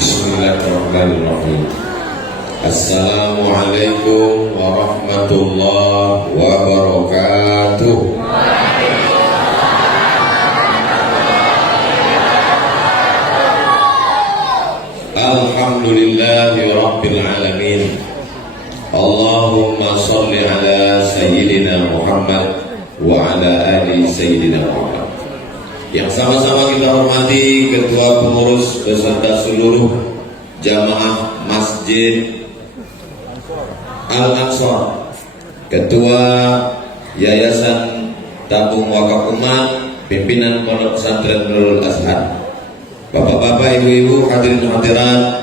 Bismillahirrahmanirrahim. Assalamualaikum warahmatullahi wabarakatuh. Alhamdulillahi rabbil alamin. Allahumma salli ala sayyidina Muhammad wa ala ali sayyidina Muhammad. Yang sama-sama kita hormati Ketua Pengurus beserta seluruh jamaah Masjid Al-Ansor, Ketua Yayasan Tabung Wakaf Umat, Pimpinan Pondok Pesantren Nurul Azhar, Bapak-bapak, ibu-ibu, hadirin hadirat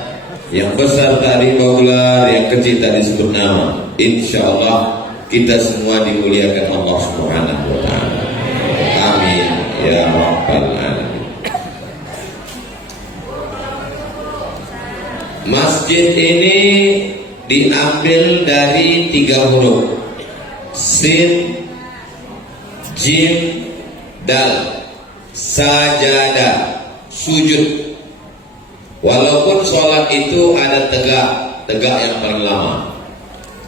yang besar tadi paular, yang kecil tadi disebut nama. Insyaallah kita semua dimuliakan Allah Subhanahu wa taala. Amin ya rabbal alamin. Masjid ini diambil dari 3 huruf: Sin, Jim, Dal. Sajadah, sujud. Walaupun sholat itu ada tegak yang paling lama,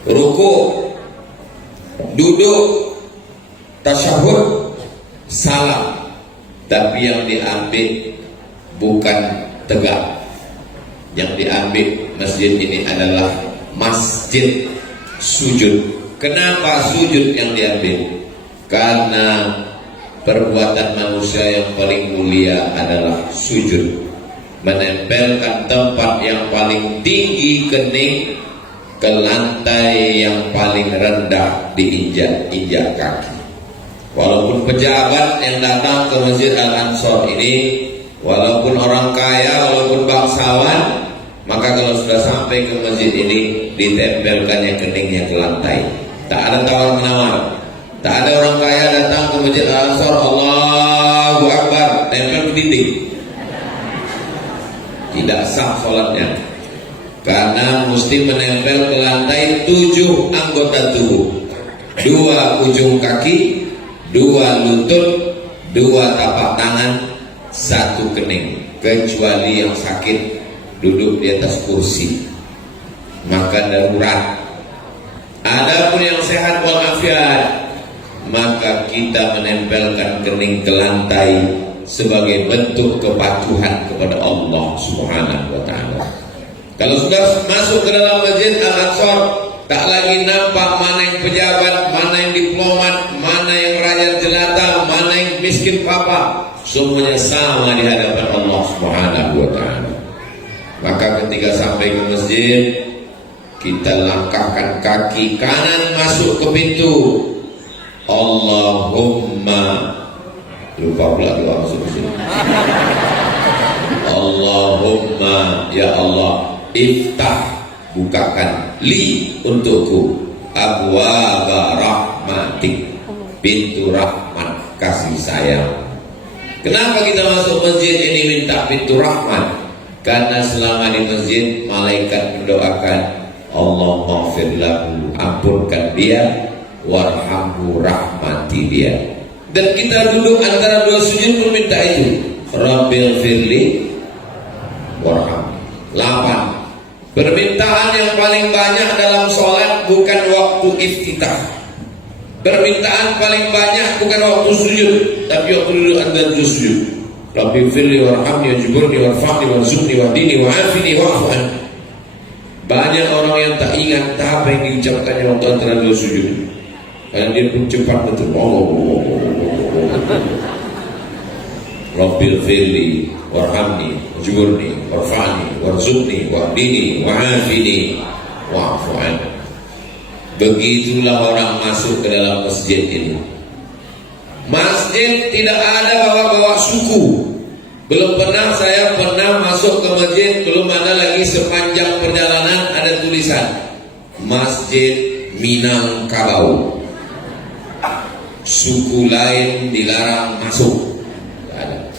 ruku, duduk, tasyahud, salam, tapi yang diambil bukan tegak. Yang diambil masjid ini adalah masjid sujud. Kenapa sujud yang diambil? Karena perbuatan manusia yang paling mulia adalah sujud, menempelkan tempat yang paling tinggi kening ke lantai yang paling rendah diinjak-injak kaki. Walaupun pejabat yang datang ke Masjid Al-Ansor ini, walaupun orang kaya, walaupun bangsawan, maka kalau sudah sampai ke masjid ini ditempelkannya keningnya ke lantai. Tak ada tawar-menawar. Tak ada orang kaya datang ke Masjid Al-Ansor, Allahu Akbar, tempel ke dinding. Tidak sah sholatnya, karena mesti menempel ke lantai 7 anggota tubuh: 2 ujung kaki, 2 lutut, 2 tapak tangan, 1 kening. Kecuali yang sakit duduk di atas kursi, maka darurat. Adapun yang sehat walafiat, maka kita menempelkan kening ke lantai sebagai bentuk kepatuhan kepada Allah Subhanahu wa taala. Kalau sudah masuk ke dalam Masjid Al-Ansor, tak lagi nampak mana yang pejabat, mana yang diplomat, mana yang raja jelata, mana yang miskin papa. Semuanya sama di hadapan Allah Subhanahu wa taala. Maka ketika sampai ke masjid, kita langkahkan kaki kanan masuk ke pintu. Allahumma, lupa pula doa masuk ke sini. Allahumma, ya Allah, iftah, bukakan, li, untukku, abwaba rahmatik, pintu rahmat kasih sayang. Kenapa kita masuk masjid ini minta pintu rahmat? Karena selama di masjid malaikat mendoakan, Allah maghfir lahu, ampunkan dia, warhamhu, rahmati dia. Dan kita duduk antara 2 sujud pun minta itu, Rabbil firli warham. 8. Permintaan yang paling banyak dalam sholat bukan waktu iftitah. Permintaan paling banyak bukan waktu sujud, tapi waktu duduk antara 2 sujud. Rabbil firli warhamni wajburni warfa'ni warzuqni wahdini wa'afini wa'afan. Banyak orang yang tak ingat apa yang diucapkannya waktu antara 2 sujud, karena dia pun cepat betul. Rabbil firli warhamni wajburni warfa'ni warzuqni wahdini wa'afini wa'afan. Begitulah orang masuk ke dalam masjid ini. Masjid tidak ada bawa-bawa suku. Belum pernah saya masuk ke masjid, belum ada lagi sepanjang perjalanan ada tulisan Masjid Minangkabau, suku lain dilarang masuk. Ada.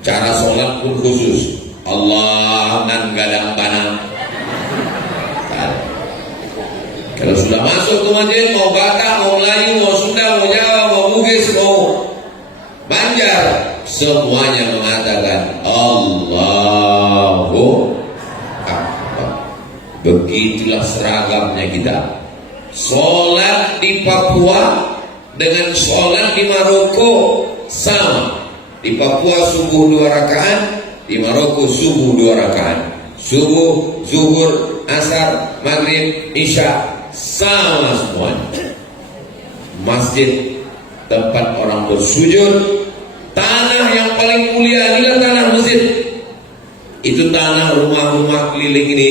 Cara sholat pun khusus, Allah nan gadang banang. Kalau sudah masuk ke masjid, mau Batak, mau Melayu, mau Sunda, mau Jawa, mau Bugis, mau Banjar, semuanya mengatakan Allahu Begitulah seragamnya kita. Sholat di Papua dengan sholat di Maroko sama. Di Papua subuh 2 rakaat, di Maroko subuh 2 rakaat. Subuh, zuhur, asar, maghrib, isya sama semuanya. Masjid tempat orang bersujud, tanah yang paling mulia adalah tanah masjid. Itu tanah rumah-rumah keliling ini.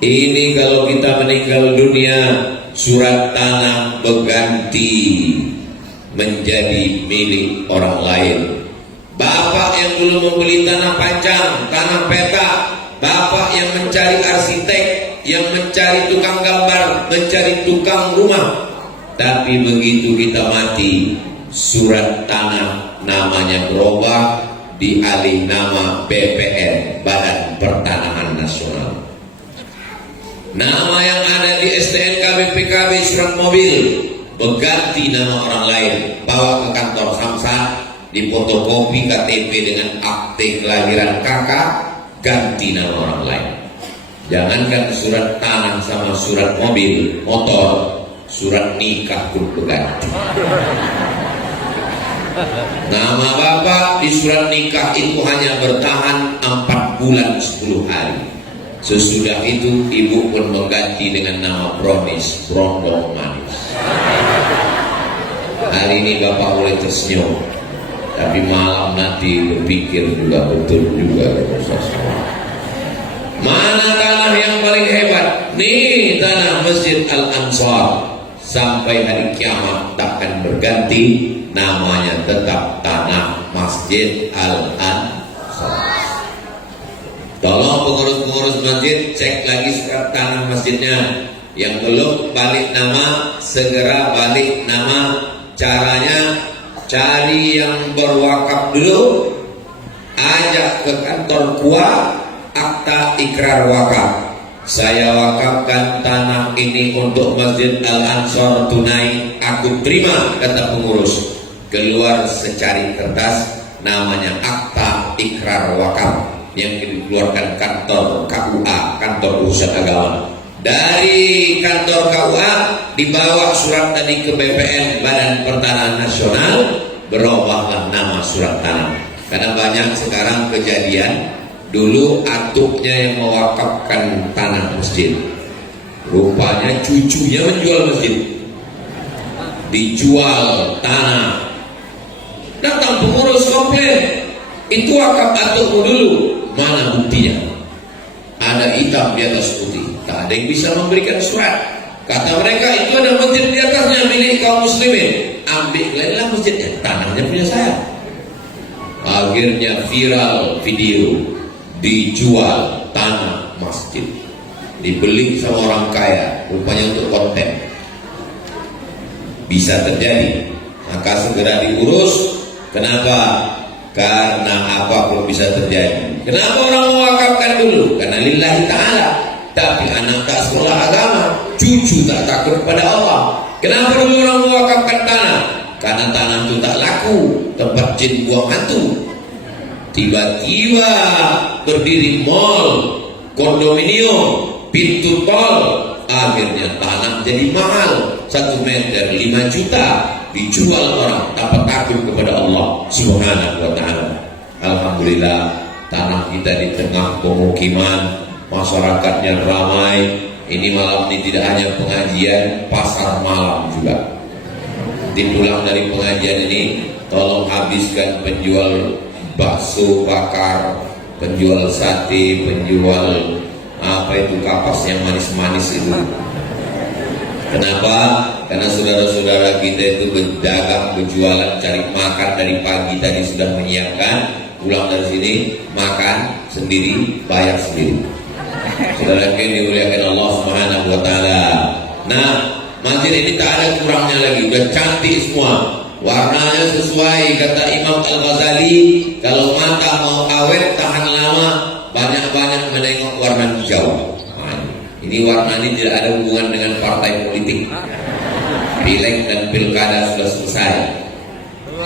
Ini kalau kita meninggal dunia, surat tanah berganti menjadi milik orang lain. Bapak yang dulu membeli tanah panjang, tanah peta, bapak yang mencari arsitek, yang mencari tukang gambar, mencari tukang rumah. Tapi begitu kita mati, surat tanah namanya berubah, dialih nama BPN, Badan Pertanahan Nasional. Nama yang ada di STNK BPKB surat mobil berganti nama orang lain, bawa ke kantor Samsat, difotokopi KTP dengan akte kelahiran kakak, ganti nama orang lain. Jangankan surat tanah sama surat mobil, motor, surat nikah pun berganti. Nama bapak di surat nikah itu hanya bertahan 4 bulan 10 hari. Sesudah itu ibu pun mengganti dengan nama Bronis, Brondong Manis. Hari ini bapak boleh tersenyum, tapi malam nanti berpikir juga betul juga. Mana tanah yang paling hebat? Nih tanah Masjid Al-Ansar. Sampai hari kiamat takkan berganti, namanya tetap tanah Masjid Al-Ansar. Tolong pengurus-pengurus masjid cek lagi surat tanah masjidnya. Yang belum balik nama, segera balik nama. Caranya cari yang berwakaf dulu, ajak ke kantor KUA, akta ikrar wakaf. Saya wakafkan tanah ini untuk Masjid Al-Ansar tunai, aku terima, kata pengurus. Keluar secari kertas, namanya akta ikrar wakaf, yang dikeluarkan kantor KUA, kantor urusan agama. Dari kantor KUA dibawa surat tadi ke BPN, Badan Pertanahan Nasional, berubahlah nama surat tanah. Karena banyak sekarang kejadian, dulu atuknya yang mewakafkan tanah masjid, rupanya cucunya menjual masjid, dijual tanah. Datang pengurus komplain, itu wakaf atukmu dulu. Mana buktinya? Ada hitam di atas putih, tak ada yang bisa memberikan surat. Kata mereka, itu ada masjid di atasnya milik kaum muslimin, ambillah masjidnya, tanahnya punya saya. Akhirnya viral video, dijual tanah masjid, dibeli sama orang kaya, rupanya untuk konten. Bisa terjadi, maka segera diurus. Kenapa? Karena apapun bisa terjadi. Kenapa orang mewakafkan dulu? Karena lillahi ta'ala. Tapi anak tak sekolah agama, cucu tak takut pada Allah. Kenapa dulu orang mewakafkan tanah? Karena tanah itu tak laku, tempat jin buang hantu. Tiba-tiba berdiri mall, kondominium, pintu tol, akhirnya tanah jadi mahal, 1 meter 5 juta, dijual orang tanpa takut kepada Allah Subhanahu wa ta'ala. Alhamdulillah, tanah kita di tengah pemukiman, masyarakatnya ramai. Ini malam ini tidak hanya pengajian, pasar malam juga. Dipulang dari pengajian ini, tolong habiskan penjual bakso bakar, penjual sate, penjual apa itu kapas yang manis-manis itu. Kenapa? Karena saudara-saudara kita itu berdagang, berjualan, cari makan dari pagi tadi sudah menyiapkan, pulang dari sini makan sendiri, bayar sendiri. Saudara yang dimuliakan Allah Subhanahu wa ta'ala. Nah, masjid ini tak ada kurangnya lagi, udah cantik semua. Warnanya sesuai, kata Imam Al-Ghazali, kalau mata mau awet tahan lama, banyak-banyak menengok warna hijau. Ini warna ini tidak ada hubungan dengan partai politik. Pileg dan pilkada sudah selesai.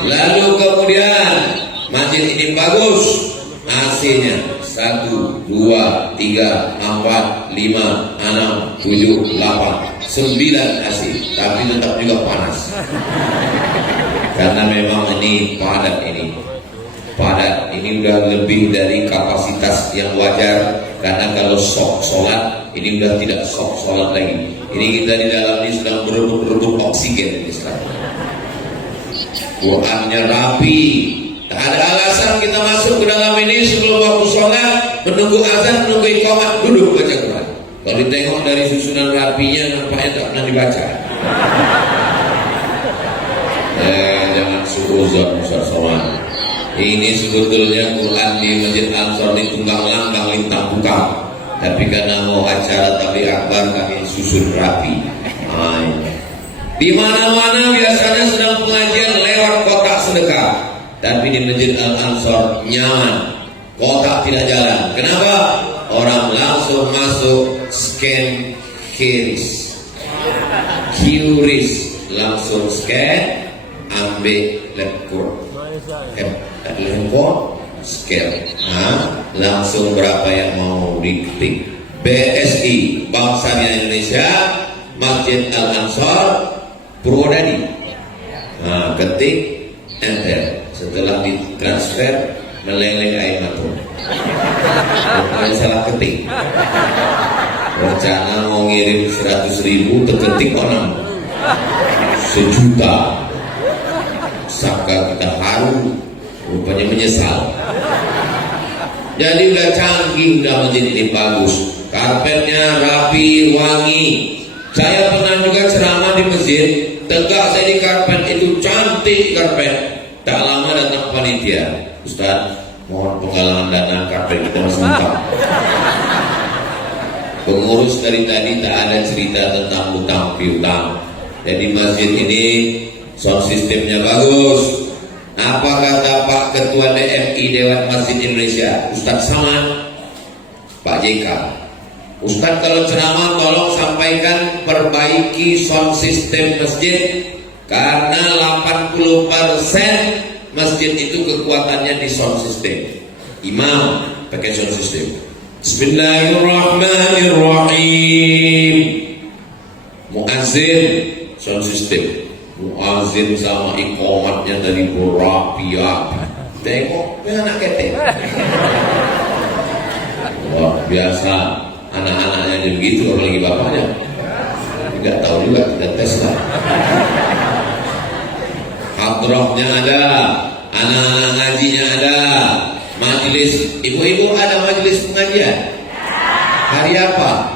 Lalu kemudian masjid ini bagus, AC-nya 1, 2, 3, 4, 5, 6, 7, 8, 9 AC, tapi tetap juga panas. Karena memang ini padat, ini udah lebih dari kapasitas yang wajar. Karena kalau sok sholat, ini udah tidak sok sholat lagi. Ini kita di dalam ini sedang berebut oksigen ini sekarang. Qurannya rapi, tak ada alasan kita masuk ke dalam ini sebelum waktu sholat, menunggu azan, menunggu iqamah, duduk baca Quran. Kalau ditengok dari susunan rapinya, nampaknya tak pernah dibaca. Jangan suuzon Ustaz. Ini sebetulnya Quran di Masjid Ansor ini tunggang langgang lintang buka, tapi karena mau acara tabligh akbar kami susun rapi. Di mana-mana biasanya sedang pengajian lewat kotak sedekah, tapi di Masjid Al Ansor nyaman, kotak tidak jalan. Kenapa? Orang langsung masuk scan QRIS, langsung scan, ambil lekor. Handphone scan, langsung berapa yang mau diketik. BSI Bank Syariah Indonesia Masjid Al Ansor Purwodadi, ketik enter, setelah ditransfer meleleh air mata. Bukan salah ketik, rencana mau ngirim 100.000 terketik orang 1 juta. Saka kita haru, rupanya menyesal. Jadi udah canggih, udah masjid ini bagus, karpetnya rapi, wangi. Saya pernah juga ceramah di masjid, tegak saya di karpet itu, cantik karpet. Tak lama datang panitia, Ustaz, mohon penggalangan dana karpet kita masih lengkap. Pengurus dari tadi tak ada cerita tentang utang piutang. Jadi masjid ini sound sistemnya bagus. Apa kata Pak Ketua DMI Dewan Masjid Indonesia, Ustadz Samad, Pak JK, Ustadz kalau ceramah tolong sampaikan perbaiki sound system masjid, karena 80% masjid itu kekuatannya di sound system. Imam pakai sound system. Bismillahirrahmanirrahim. Muazzin sound system. Muazzin sama iqamatnya dari berapi-api. Tengok anak ketek. Wah, biasa anak-anaknya jadi begitu, apalagi bapaknya. Tidak tahu juga, kita tes lah. Hadrohnya ada, anak-anak ngajinya ada, majelis ibu-ibu ada majelis pengajian. Hari apa?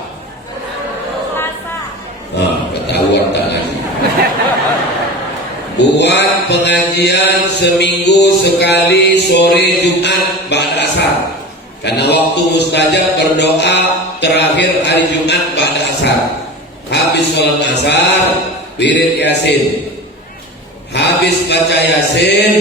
Ketahuan tak ngaji. Buat pengajian seminggu sekali sore Jumat ba'da asar. Karena waktu mustajab berdoa terakhir hari Jumat ba'da asar. Habis sholat asar, wirid Yasin. Habis baca Yasin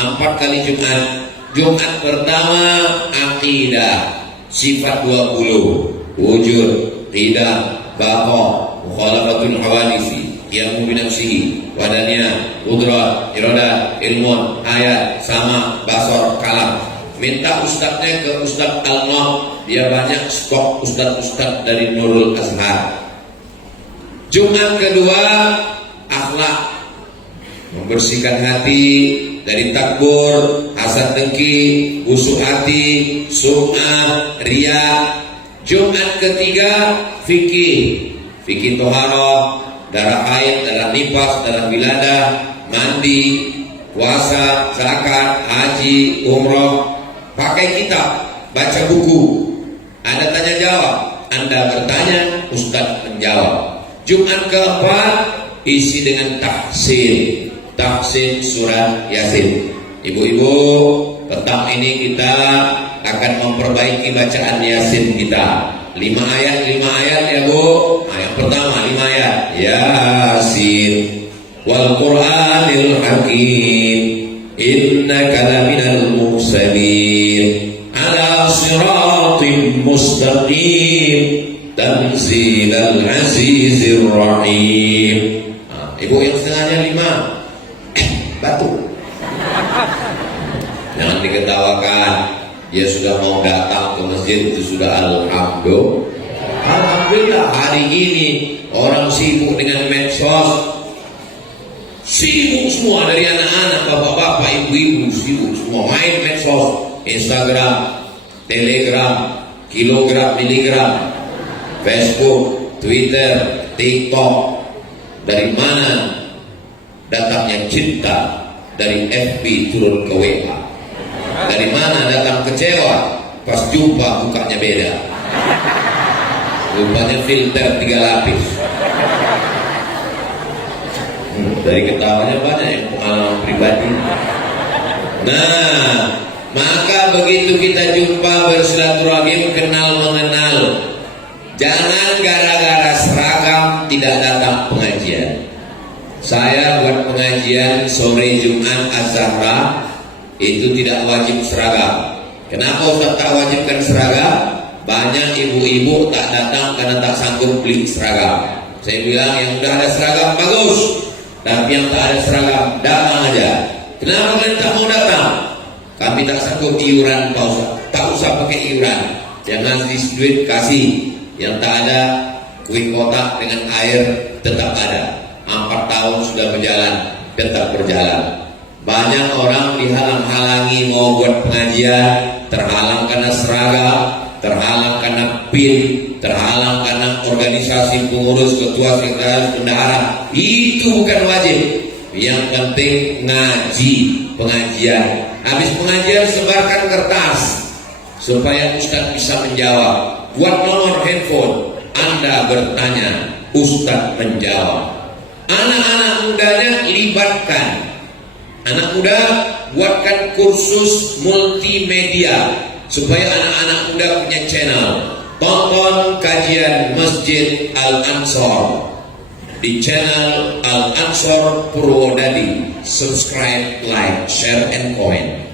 4 kali Jumat. Jumat pertama akidah, sifat 20, wujud, tidak, baqa, mukhalafatul hawadisi, qiyamu binafsihi, wadaniyah, qudrat, iradah, ilmun, ayat, sama, basar, kalam. Minta ustadznya ke Ustadz Al-Noh, dia banyak stok ustadz-ustadz dari Nurul Azhar. Jumat kedua akhlak, membersihkan hati dari takbur, hasad dengki, busuk hati, sum'ah, riya. Jumat ketiga fikih, fikih toharoh, darah haid, darah nifas, darah wiladah, mandi, puasa, zakat, haji, umroh. Pakai kitab, baca buku, ada tanya jawab, Anda bertanya, Ustadz menjawab. Jumat keempat isi dengan tahsin surat Yasin. Ibu-ibu, petang ini kita akan memperbaiki bacaan Yasin kita. 5 ayat ya Bu. Yang pertama 5 ayat. Yasin wal Qur'anil Hakim, innaka laminal mursalin ala siratim mustaqim, tanzilal azizir rahim. Ibu yang setengahnya 5 batu. Jangan diketawakan. dia sudah mau datang ke masjid itu sudah alhamdulillah. Hari ini orang sibuk dengan medsos, sibuk semua, dari anak-anak, bapak-bapak, ibu-ibu, sibuk semua main medsos, Instagram, Telegram, kilogram, miligram, Facebook, Twitter, TikTok. Dari mana datangnya cinta? Dari FB turun ke WA. Dari mana datang kecewa? Pas jumpa bukanya beda. Rupanya filter 3 lapis. Dari ketawanya banyak yang pengalaman pribadi. Nah, maka begitu kita jumpa, bersilaturahim, kenal mengenal, jangan gara-gara seragam tidak datang pengajian. Saya buat pengajian sore Jumat Az-Zahra itu tidak wajib seragam. Kenapa Ustaz tak wajibkan seragam? Banyak ibu-ibu tak datang karena tak sanggup beli seragam. Saya bilang yang udah ada seragam bagus, tapi yang tak ada seragam datang aja. Kenapa kalian tak mau datang? Kami tak sanggup iuran Pak Ustaz. Tak usah pakai iuran. Jangan duit kasih. Yang tak ada kue kotak dengan air tetap ada. 4 tahun sudah berjalan, tetap berjalan. Banyak orang dihalang-halangi mau buat pengajian, terhalang karena seragam, terhalang karena PIN, terhalang karena organisasi pengurus, ketua, sekretaris, bendahara. Itu bukan wajib. Yang penting ngaji, pengajian. Habis pengajian sebarkan kertas supaya Ustadz bisa menjawab. Buat nomor handphone, Anda bertanya, Ustadz menjawab. Anak-anak mudanya libatkan. Anak muda buatkan kursus multimedia supaya anak-anak muda punya channel. Tonton kajian Masjid Al-Ansor di channel Al-Ansor Purwodadi. Subscribe, like, share, and comment.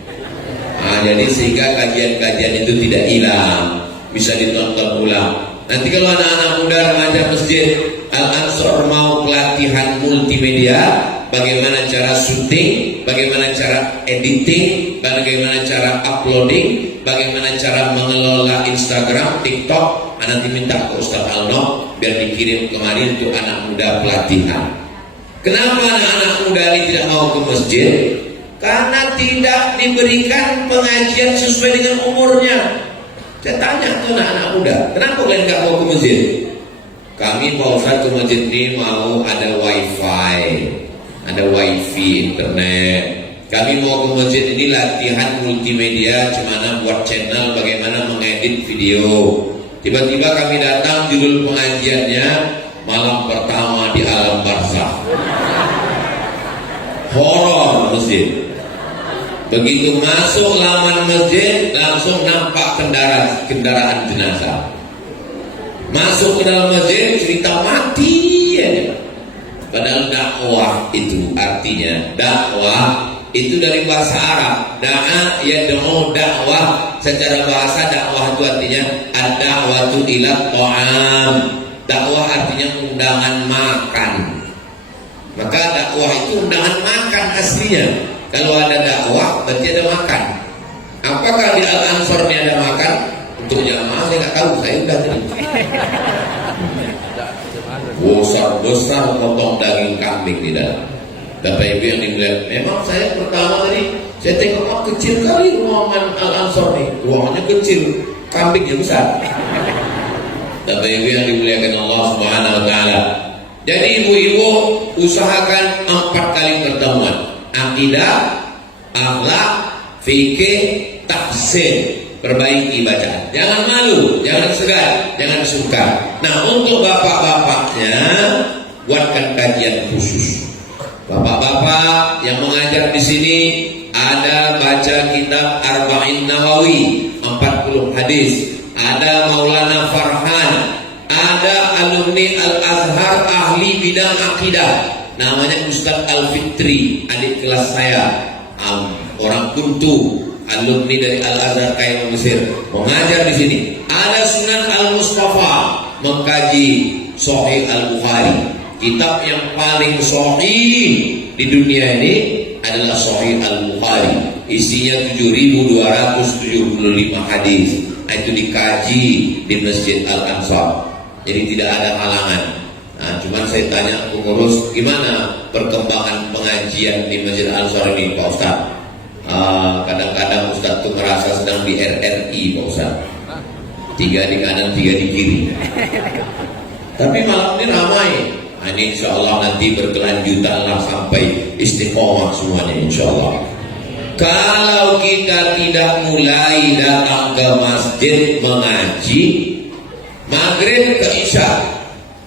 Nah, jadi sehingga kajian-kajian itu tidak hilang, bisa ditonton ulang. Nanti kalau anak-anak muda remaja Masjid Al-Ansor mau pelatihan multimedia, bagaimana cara syuting, bagaimana cara editing, bagaimana cara uploading, bagaimana cara mengelola Instagram, TikTok, nanti minta ke Ustaz Alno biar dikirim kemarin untuk anak muda pelatihan. Kenapa anak-anak muda ini tidak mau ke masjid? Karena tidak diberikan pengajian sesuai dengan umurnya. Saya tanya ke anak-anak muda, kenapa kalian gak mau ke masjid? Kami Pak Ustaz ke masjid ini mau ada wifi, internet. Kami mau ke masjid ini latihan multimedia, gimana buat channel, bagaimana mengedit video. Tiba-tiba kami datang, judul pengajiannya malam pertama di alam barzakh. Horor masjid. Begitu masuk laman masjid, langsung nampak kendaraan jenazah. Masuk ke dalam masjid, cerita mati aja. Padahal dakwah itu artinya, dakwah itu dari bahasa Arab. Da'a yad'u, dakwah secara bahasa dakwah itu artinya ad-da'watu ila ta'am. Dakwah artinya undangan makan. Maka dakwah itu undangan makan aslinya. Kalau ada dakwah berarti ada makan. Apakah di Al-Ansor ini ada makan? Untuk jamaah saya nggak tahu, saya udah tadi. Besar potong daging kambing di dalam. Bapak Ibu yang dimuliakan, memang saya pertama tadi saya tengok kecil kali ruangan Al-Ansor nih. Ruangannya kecil, kambingnya besar. Bapak Ibu yang dimuliakan Allah Subhanahu wa taala. Jadi ibu-ibu usahakan 4 kali pertemuan. Akidah, akhlak, fikih, tafsir. Perbaiki bacaan. Jangan malu, jangan segan, jangan sungkan. Nah, untuk bapak-bapaknya buatkan kajian khusus. Bapak-bapak yang mengajar di sini ada baca kitab Arba'in Nawawi 40 hadis. Ada Maulana Farhan, ada alumni Al-Azhar ahli bidang akidah. Namanya Ustaz Al-Fitri, adik kelas saya. Orang Kuntu, alumni dari Al-Azhar Kairo Mesir, mengajar di sini. Ada Sunan Al-Mustafa mengkaji Sahih Al-Bukhari. Kitab yang paling sahih di dunia ini adalah Sahih Al-Bukhari. isinya 7.275 hadis. Itu dikaji di Masjid Al-Ansar. Jadi tidak ada halangan. Nah, cuman saya tanya pengurus, gimana perkembangan pengajian di Masjid Al-Ansar ini, Pak Ustaz? Kadang-kadang Ustaz tuh merasa sedang di RRI, Pak Ustaz. 3 di kanan, 3 di kiri. Tapi malam ini ramai. Nah, ini insya Allah nanti berkelanjutan lah sampai istiqomah semuanya insya Allah. Kalau kita tidak mulai datang ke masjid mengaji maghrib ke isya,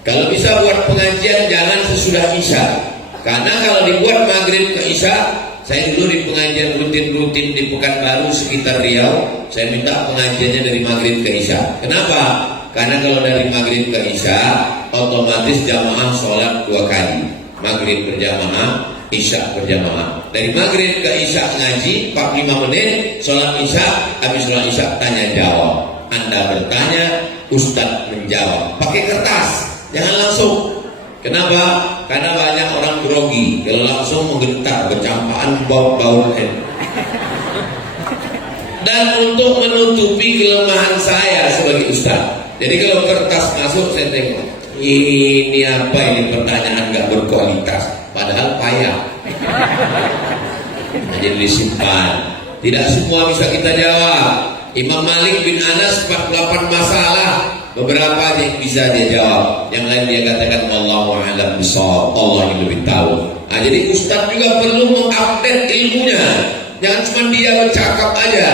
kalau bisa buat pengajian jangan sesudah isya. Karena kalau dibuat maghrib ke isya, saya dulu di pengajian rutin-rutin di Pekanbaru sekitar Riau, saya minta pengajiannya dari maghrib ke isya. Kenapa? Karena kalau dari maghrib ke isya, otomatis jamaah sholat 2 kali. Maghrib berjamaah, isya berjamaah. Dari maghrib ke isya ngaji 45 menit, sholat isya, habis sholat isya tanya jawab. Anda bertanya, Ustadz menjawab. Pakai kertas, jangan langsung. Kenapa? Karena banyak orang grogi. Kalau langsung menggentar, bercampaan bau-bau. Dan untuk menutupi kelemahan saya sebagai Ustadz, jadi kalau kertas masuk saya tengok, ini apa ini pertanyaan gak berkualitas, padahal payah. Nah, jadi disimpan. Tidak semua bisa kita jawab. Imam Malik bin Anas 48 masalah, beberapa yang bisa dia jawab, yang lain dia katakan wallahu a'lam bishawab, Allah yang lebih tahu. Nah, jadi Ustaz juga perlu mengupdate ilmunya. Jangan cuma dia bercakap aja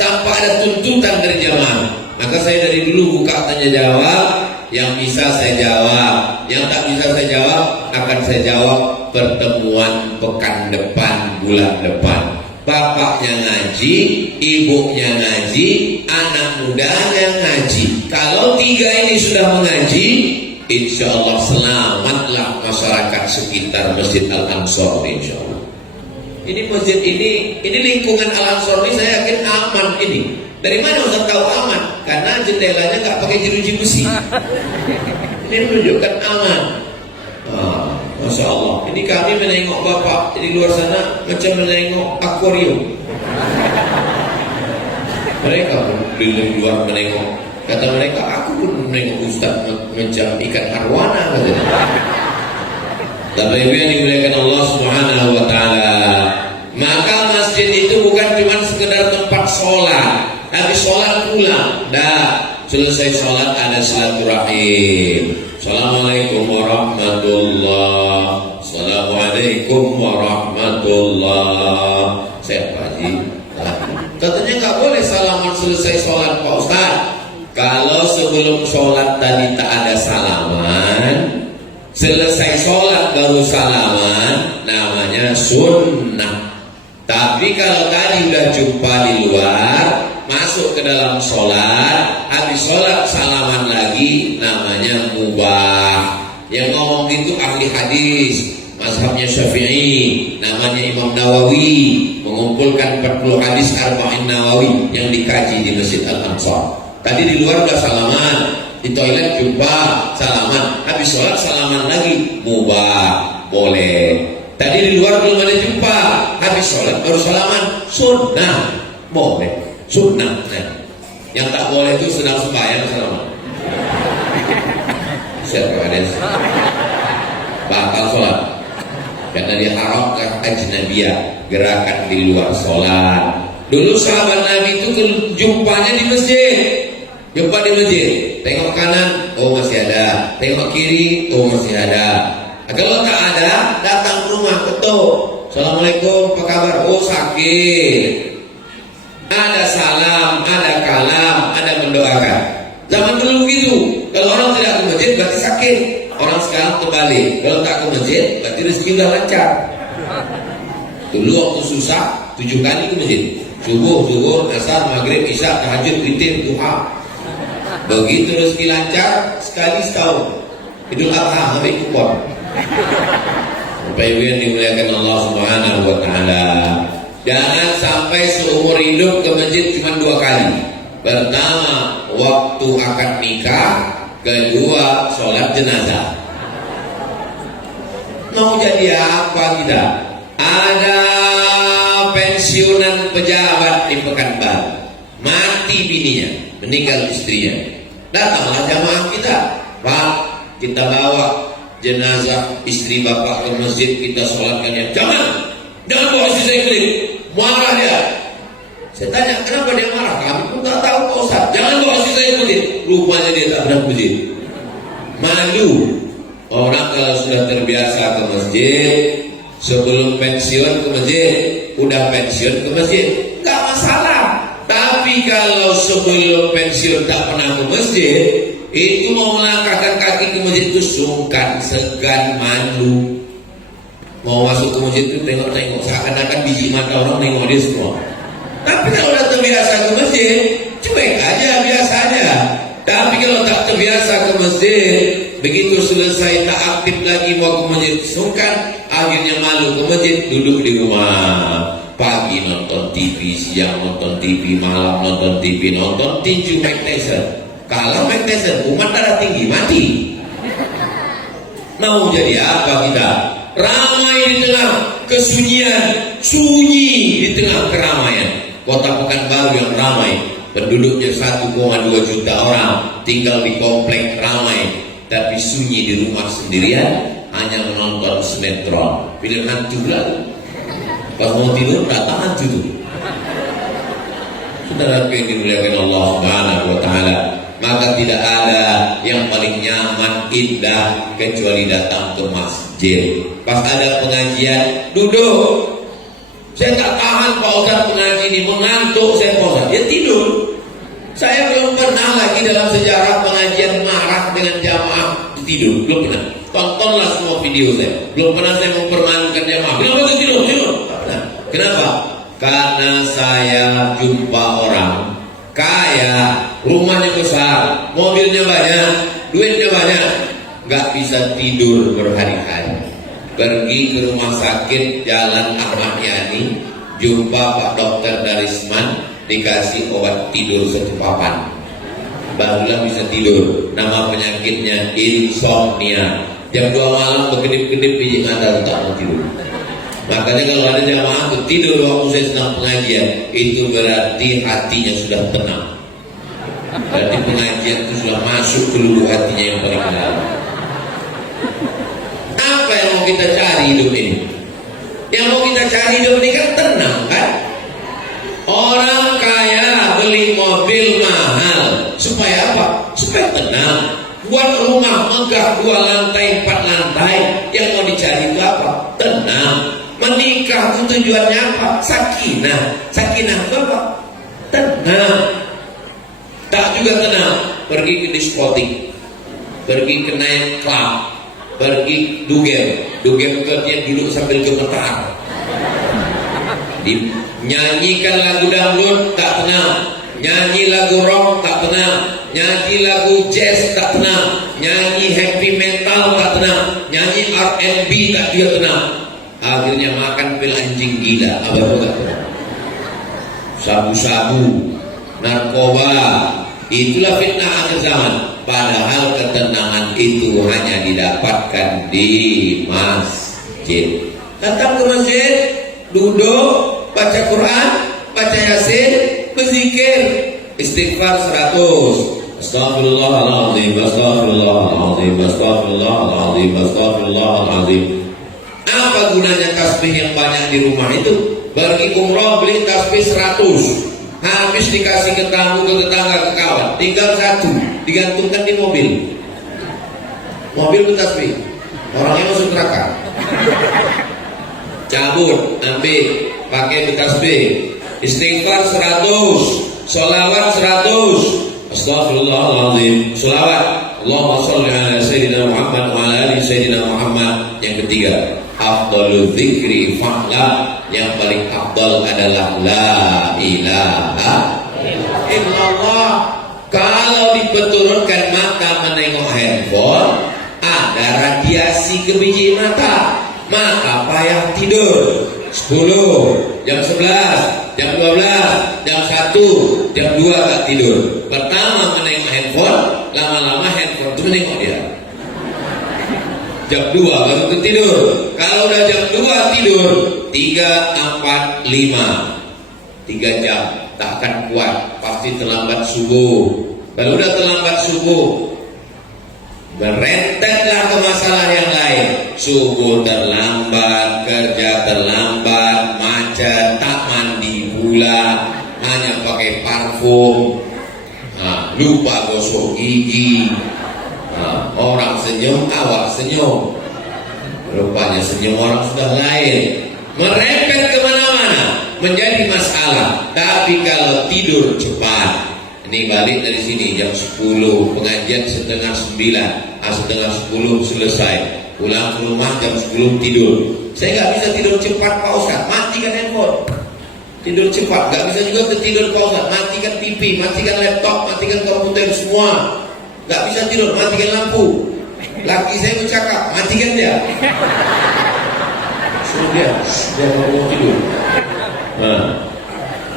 tanpa ada tuntutan dari jamaah. Maka saya dari dulu buka tanya jawab, yang bisa saya jawab, yang tak bisa saya jawab akan saya jawab pertemuan pekan depan, bulan depan. Bapaknya ngaji, ibunya ngaji, anak mudanya ngaji. Kalau 3 ini sudah mengaji, insya Allah selamatlah masyarakat sekitar Masjid Al-Ansar, insya Allah. Ini masjid ini lingkungan Al-Ansar ini saya yakin aman ini. Dari mana Ustaz tahu aman? Karena jendelanya nggak pakai jeruji besi. Ini menunjukkan aman. Masya Allah. Ini kami menengok Bapak di luar sana macam menengok akuarium. Mereka di luar menengok. Kata mereka, aku pun menengok Ustaz macam ikan arwana katanya. Tapi yang dimuliakan Allah Subhanahu wa taala. Maka masjid itu bukan cuma sekedar tempat sholat. Habis sholat pulang, selesai sholat ada silaturahim. Assalamualaikum warahmatullah. Assalamualaikum warahmatullah. Saya Pak Haji. Tentunya nggak boleh salaman selesai sholat Pak Ustaz. Kalau sebelum sholat tadi tak ada salaman, selesai sholat baru salaman, namanya sunnah. Tapi kalau tadi udah jumpa di luar, masuk ke dalam sholat, habis sholat salaman lagi, namanya mubah. Yang ngomong itu ahli hadis, mazhabnya Syafi'i, namanya Imam Nawawi, mengumpulkan 40 hadis Arba'in Nawawi yang dikaji di Masjid Al-Ansar. Tadi di luar udah salaman, di toilet jumpa salaman, habis sholat salaman lagi, mubah, boleh. Tadi di luar belum ada jumpa, habis sholat baru salaman, sunnah, boleh. Sunnah. Nah, yang tak boleh itu sedang sembahyang salaman. Siapa ada? Batal sholat. Karena dia haram ke ajnabiyah, gerakan di luar sholat. Dulu sahabat Nabi itu jumpanya di masjid. Jumpa di masjid, tengok kanan, oh masih ada. Tengok kiri, oh masih ada. Kalau tak ada, datang ke rumah, ketuk. Assalamualaikum, apa kabar? Oh sakit. Ada salam, ada kalam, ada mendoakan. Zaman dulu gitu. Kalau orang tidak ke masjid berarti sakit. Orang sekarang terbalik. Kalau tak ke masjid berarti rezeki udah lancar. Dulu waktu susah 7 kali ke masjid. Subuh, zuhur, asar, maghrib, isya, tahajud, witir, duha. Begitu rezeki lancar sekali setahun. Idul Adha ambil kupon. Bapak Ibu yang dimuliakan Allah Subhanahu wa taala. Jangan sampai seumur hidup ke masjid cuma 2 kali. Pertama, waktu akad nikah. Kedua, sholat jenazah. Mau jadi apa kita? Ada pensiun pensiunan pejabat di Pekanbaru, mati bininya, meninggal istrinya. Datanglah jamaah kita, Pak, kita bawa jenazah istri bapak ke masjid, kita sholatkannya. Jangan bawa istri saya ke. Marah dia. Saya tanya, kenapa dia marah? Kami pun tak tahu Pak Ustaz. Jangan bawa istri saya ke masjid. Rupanya dia tak pernah ke masjid. Malu. Orang kalau sudah terbiasa ke masjid, sebelum pensiun ke masjid, udah pensiun ke masjid, nggak masalah. Tapi kalau sebelum pensiun tak pernah ke masjid, itu mau melangkahkan kaki ke masjid itu sungkan, segan, malu. Mau masuk ke masjid itu tengok-tengok, seakan-akan biji mata orang nengok dia semua. Tapi kalau udah terbiasa ke masjid, cuek aja biasanya. Tapi kalau tak terbiasa ke masjid, begitu selesai tak aktif lagi mau ke masjid, sungkan, akhirnya malu ke masjid, duduk di rumah. Pagi nonton TV, siang nonton TV, malam nonton TV, nonton tinju Mike Tyson. Kalau Mike Tyson, umat darah tinggi, mati. Mau jadi apa kita? Ramai di tengah kesunyian, sunyi di tengah keramaian. Kota Pekanbaru yang ramai, penduduknya 1,2 juta orang, tinggal di komplek ramai, tapi sunyi di rumah sendirian, hanya menonton sinetron, film hantu lalu. Pas mau tidur datang hantu itu. Saudara yang dimuliakan Allah Subhanahu wa taala, maka tidak ada yang paling nyaman, indah kecuali datang ke masjid. Pas ada pengajian, duduk. Saya tak tahan Pak Ustaz pengaji ini, mengantuk saya Pak Ustaz. Dia tidur. Saya belum pernah lagi dalam sejarah pengajian marah dengan jamaah tidur, belum pernah. Tontonlah semua video saya. Belum pernah saya mempermalukan jamaah. Kenapa saya tidur? Kenapa? Karena saya jumpa orang kaya, rumahnya besar, mobilnya banyak, duitnya banyak, nggak bisa tidur berhari-hari. Pergi ke rumah sakit Jalan Ahmad Yani, jumpa Pak Dokter Darisman, dikasih obat tidur satu papan, barulah bisa tidur. Nama penyakitnya insomnia. Jam 2 malam berkedip-kedip biji mata tak mau tidur. Makanya kalau ada jamaah tidur waktu saya sedang pengajian, itu berarti hatinya sudah tenang. Berarti pengajian itu sudah masuk ke lubuk hatinya yang paling dalam. Apa yang mau kita cari hidup ini? Yang mau kita cari hidup ini kan tenang kan? Orang kaya beli mobil mahal supaya apa? Supaya tenang. Buat rumah megah 2 lantai 4 lantai, yang mau dicari itu apa? Tenang. Menikah itu tujuannya apa? Sakinah. Sakinah itu apa? Tenang. Tak juga tenang, pergi ke diskotik, pergi ke night club, pergi dugem kerja duduk sambil gemetar, nyanyikan lagu dangdut tak tenang, nyanyi lagu rock tak tenang, nyanyi lagu jazz tak tenang, nyanyi heavy metal tak tenang, nyanyi R&B tak juga tenang. Akhirnya makan pil anjing gila, apa-apa, sabu-sabu, narkoba. Itulah fitnah akhir zaman. Padahal ketenangan itu hanya didapatkan di masjid. Datang ke masjid, duduk, baca Quran, baca Yasin, berzikir, istighfar 100. Astaghfirullahaladzim, astaghfirullahaladzim, astaghfirullahaladzim, astaghfirullahaladzim. Apa gunanya tasbih yang banyak di rumah itu? Pergi umroh beli tasbih 100, habis dikasih ke tamu, ke tetangga, ke kawan, tinggal 1 digantungkan di mobil. Mobil bertasbih, orangnya masuk neraka. Cabut, ambil, pakai bertasbih, istighfar 100, sholawat 100, astaghfirullahaladzim, sholawat, Allahumma sholli ala Sayyidina Muhammad wa ala ali Sayyidina Muhammad. Yang ketiga, afdalul dzikri fa'la, yang paling afdal adalah la ilaha illallah. Kalau diperturunkan mata menengok handphone, ada radiasi ke biji mata, maka payah tidur. 10, jam 11, jam 12, jam 1, jam 2 gak tidur. Pertama menengok handphone, lama-lama handphone itu menengok dia. Jam 2 baru tidur. Kalau udah jam 2 tidur, 3, 4, 5 3 jam, tak akan kuat, pasti terlambat subuh. Kalau udah terlambat subuh, berentetlah ke masalah yang lain. Subuh terlambat, kerja terlambat, macet, tak mandi pula, hanya pakai parfum, lupa gosok gigi. Orang senyum, awak senyum, rupanya senyum orang sudah lain. Merepet kemana-mana, menjadi masalah. Tapi kalau tidur cepat, ini balik dari sini jam 10, pengajian setengah 9, setengah 10 selesai, pulang ke rumah jam 10 tidur. Saya nggak bisa tidur cepat Pak Ustaz, matikan handphone. Tidur cepat, nggak bisa juga tidur Pak Ustaz, matikan TV, matikan laptop, matikan komputer semua. Nggak bisa tidur, matikan lampu. Laki saya bercakap, matikan dia. Suruh dia mau tidur.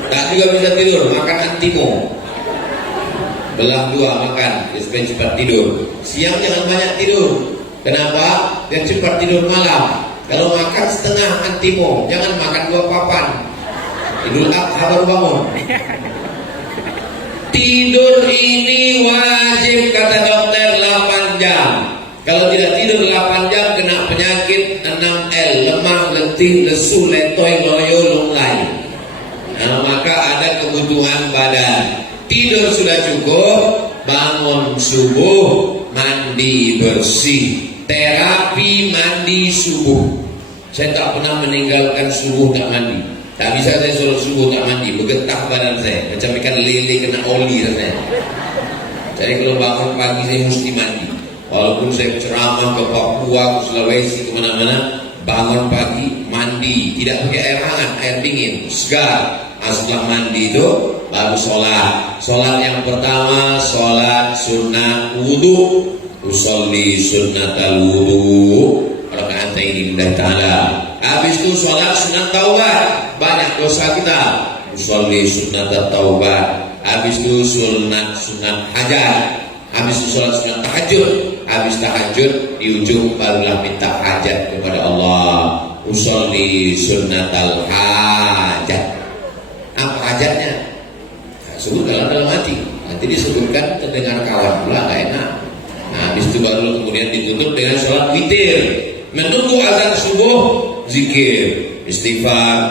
Tak juga bisa tidur, makan antimo. Belah 2 makan, supaya cepat tidur. Siang jangan banyak tidur. Kenapa? Biar cepat tidur malam. Kalau makan setengah antimo, jangan makan 2 papan. Idul Adha baru bangun. Tidur ini wajib kata dokter 8 jam. Kalau tidak tidur 8 jam kena penyakit 6L, lemah, letih, lesu, letoy, loyo, lunglai. Maka ada kebutuhan badan. Tidur sudah cukup, bangun subuh, mandi bersih. Terapi mandi subuh. Saya tak pernah meninggalkan subuh tak mandi. Tak bisa saya suruh subuh tak mandi, bergetah badan saya macam ikan lele kena oli rasanya. Jadi kalau bangun pagi saya mesti mandi. Walaupun saya ceramah ke Papua, ke Sulawesi, kemana-mana, bangun pagi mandi, tidak pakai air hangat, air dingin, segar. Setelah mandi itu baru sholat. Sholat yang pertama sholat sunnah wudu. Usolli sunnatal wudu raka'atain lillahi ta'ala. Habis itu sholat sunat taubat, banyak dosa kita. Usolli sunnatat taubat. Habis itu sunat hajat. Habis itu sholat sunat tahajud. Habis tahajud di ujung barulah minta hajat kepada Allah. Usolli sunnatal hajat. Apa hajatnya? Sebut dalam hati. Nanti disebutkan terdengar kawan pula, gak enak. Habis itu baru kemudian ditutup dengan sholat witir. Menunggu azan subuh, zikir, istighfar,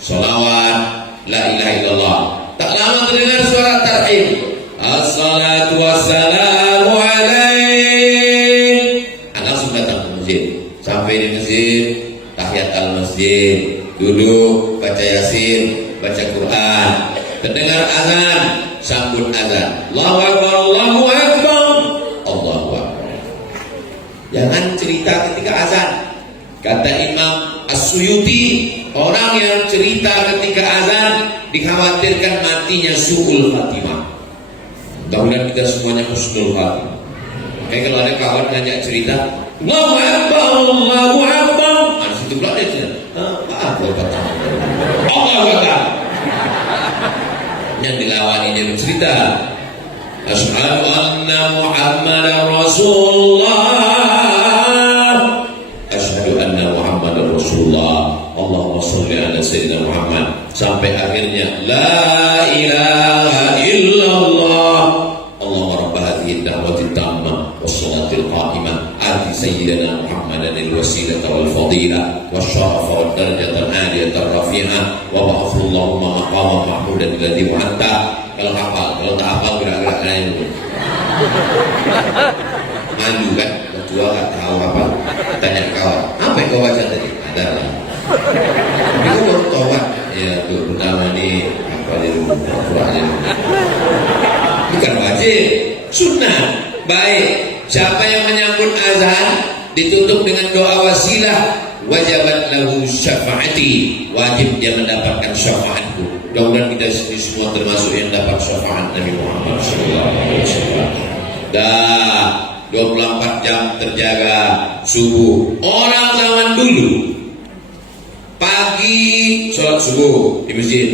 sholawat, la ilaha illallah. Tak lama terdengar suara tarhim. Assalatu wassalamu alaik. Langsung datang ke masjid. Sampai di masjid, tahiyat al-masjid, duduk, baca yasin, baca Quran. Terdengar azan, sambut azan. Allahu Akbar, Allahu Akbar, Allahu Akbar. Jangan cerita ketika azan. Kata Imam As-Suyuti, orang yang cerita ketika azan dikhawatirkan matinya su'ul khatimah. Mudah-mudahan kita semuanya husnul khatimah. Kayak kalau ada kawan ngajak cerita, Allahu Akbar, Allahu Akbar, situ pula dia cerita, Allahu Akbar, Allahu Akbar. Yang dilawani dia bercerita, Asyhadu anna Muhammadar Rasulullah, Asyhadu anna Muhammadar Rasulullah, Allahumma sholli ala Sayyidina Muhammad, sampai akhirnya La ilaha illallah, Allahumma rabb hadhihi ad-da'wati at-tammah was-salati al-qa'imah ati sayyidina Muhammadan al-wasilata wal-fadilah wasyarafa wad-darajata al-'aliyata ar-rafi'ah wa ba'athu Allahumma maqaman mahmudan alladhi wa'anta. Kalau hafal, kalau tak hafal gerak-gerak lain itu. Malu kan, ketua tak tahu apa. Tanya kawan, apa yang kau baca tadi? Ada lah. Dia baru tahu kan? Ya, itu pertama ni apa dia dulu, Al-Quran. Bukan wajib, sunnah. Baik, siapa yang menyambut azan ditutup dengan doa wasilah, wajabat lahu syafaati, wajib dia mendapatkan syafaatku. Mudah-mudahan kita semua termasuk yang dapat syafaat Nabi Muhammad SAW. Dah 24 jam terjaga subuh. Orang zaman dulu pagi sholat subuh di masjid,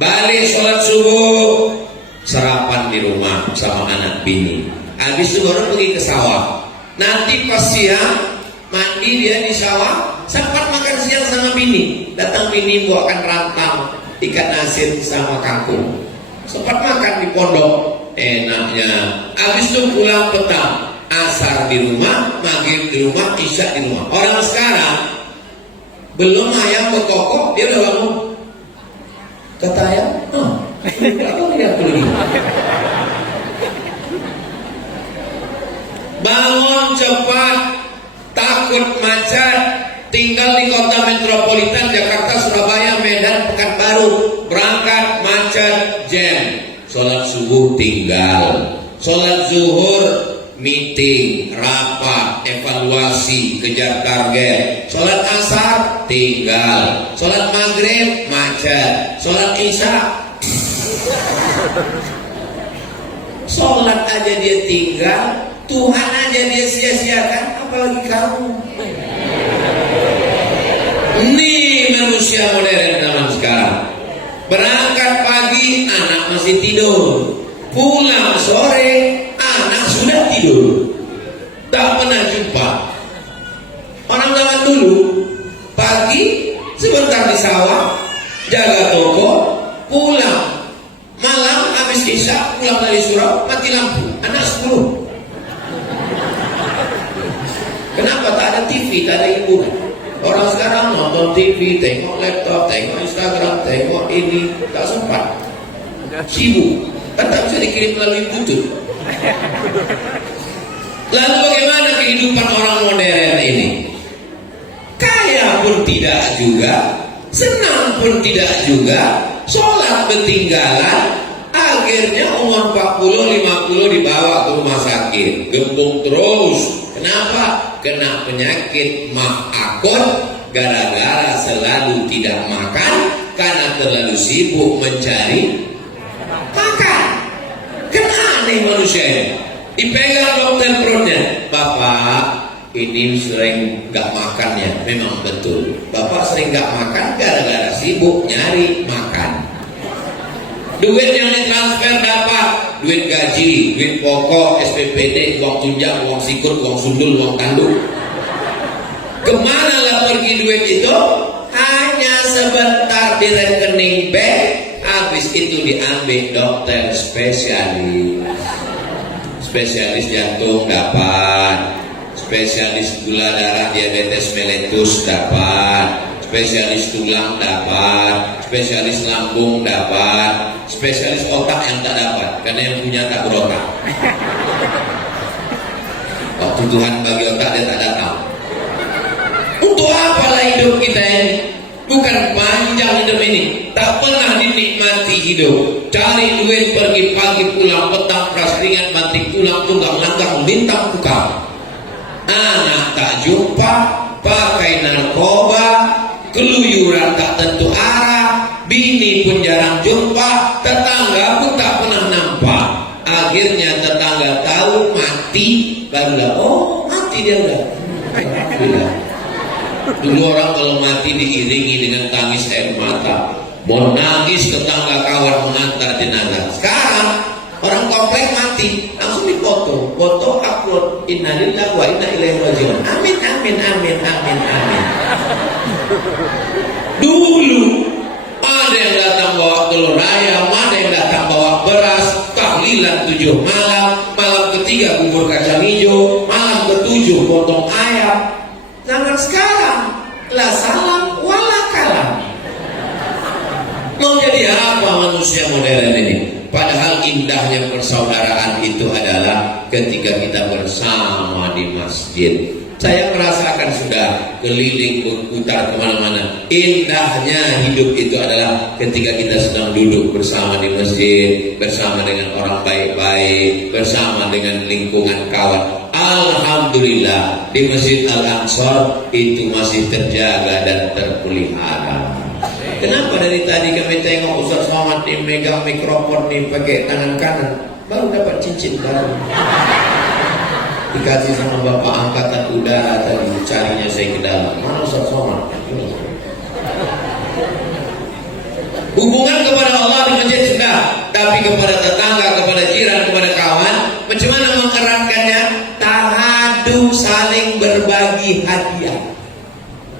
balik sholat subuh, sarapan di rumah sama anak bini. Habis itu baru pergi ke sawah. Nanti pas siang mandi dia di sawah, sempat makan siang sama bini. Datang bini bawakan rantang, ikan asin sama kangkung. Sempat makan di pondok, enaknya. Habis itu pulang petang, asar di rumah, maghrib di rumah, isya di rumah. Orang sekarang belum ayam berkokok, dia udah bangun. Kata ayam, berapa dia pergi? Bangun cepat, takut macet, tinggal di kota metropolitan Jakarta, Surabaya, Medan, Pekanbaru, berangkat macet, jam. Sholat subuh tinggal, sholat zuhur meeting, rapat, evaluasi, kejar target. Sholat asar tinggal, sholat maghrib macet, sholat isya. Sholat aja dia tinggal, Tuhan aja dia sia-siakan, apalagi kamu. Ini manusia modern zaman sekarang. Berangkat pagi, anak masih tidur. Pulang sore, anak sudah tidur. Tak pernah jumpa. Orang zaman dulu, pagi sebentar di sawah, jaga toko, pulang. Malam habis isya, pulang dari surau, mati lampu. Anak 10. Kenapa tak ada TV, tak ada hiburan? Orang sekarang nonton TV, tengok laptop, tengok Instagram, tengok ini, tak sempat. Sibuk, kan tak bisa dikirim melalui Bluetooth. Lalu bagaimana kehidupan orang modern ini? Kaya pun tidak juga, senang pun tidak juga, sholat ketinggalan, akhirnya umur 40-50 dibawa ke rumah sakit, gembung terus. Kenapa? Kena penyakit mah akut gara-gara selalu tidak makan karena terlalu sibuk mencari makan. Kan aneh manusia ini. Dipegang dokter perutnya, Bapak ini sering gak makannya. Memang betul, Bapak sering gak makan gara-gara sibuk nyari makan. Duit yang ditransfer dapat, duit gaji, duit pokok, SPPD, uang tunjang, uang sikut, uang sundul, uang tanduk. Kemana lah pergi duit itu? Hanya sebentar di rekening bank, habis itu diambil dokter spesialis. Spesialis jantung dapat, spesialis gula darah diabetes mellitus dapat, spesialis tulang dapat, spesialis lambung dapat, spesialis otak yang tak dapat karena yang punya tak berotak. Waktu Tuhan bagi otak dia tak datang. Untuk apalah hidup kita ini? Bukan panjang hidup ini, tak pernah dinikmati hidup. Cari duit, pergi pagi, pulang petang, praseringan, banting tulang, tunggang langgang, lintang kukang. Anak tak jumpa, pakai narkoba, keluyuran tak tentu arah, bini pun jarang jumpa, tetangga pun tak pernah nampak. Akhirnya tetangga tahu mati, barulah oh mati dia udah. Alhamdulillah. Dulu orang kalau mati diiringi dengan tangis air mata, mau nangis tetangga kawan mengantar jenazah. Sekarang orang komplek mati langsung dipoto, foto upload, innalillahi wa inna ilaihi rajiun. Amin amin amin amin amin. Dulu ada yang datang bawa telur ayam, ada yang datang bawa beras, tahlilan 7 malam, malam ketiga bubur kacang hijau, malam ke-7 potong ayam. Zaman sekarang la salam wala kalam. Mau jadi apa manusia modern ini? Padahal indahnya persaudaraan itu adalah ketika kita bersama di masjid. Saya merasakan sudah keliling berputar kemana-mana. Indahnya hidup itu adalah ketika kita sedang duduk bersama di masjid, bersama dengan orang baik-baik, bersama dengan lingkungan kawan. Alhamdulillah di Masjid Al-Aqsa itu masih terjaga dan terpelihara. Kenapa dari tadi kami tengok Ustaz Somad nih megang mikrofon nih pakai tangan kanan, baru dapat cincin baru. Dikasih sama Bapak Angkatan Udara tadi, carinya saya ke dalam. Mana Ustaz Somad? Hubungan kepada Allah di masjid sudah, tapi kepada tetangga, kepada jiran, kepada kawan, macam mana mengeratkannya? Tahadu, saling berbagi hadiah.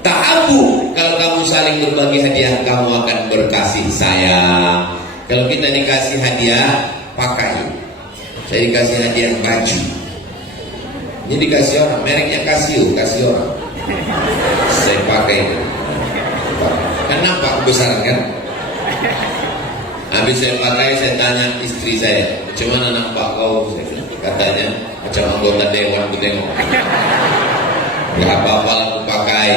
Tahabu, kalau kamu saling berbagi hadiah, kamu akan berkasih sayang. Kalau kita dikasih hadiah, pakai. Saya dikasih hadiah baju, ini dikasih orang, mereknya Casio, kasih orang. Saya pakai. Kan nampak kebesaran kan? Habis saya pakai, saya tanya istri saya, "Cuman nampak kau?" Katanya macam anggota dewan, aku tengok. Gak apa-apa aku pakai.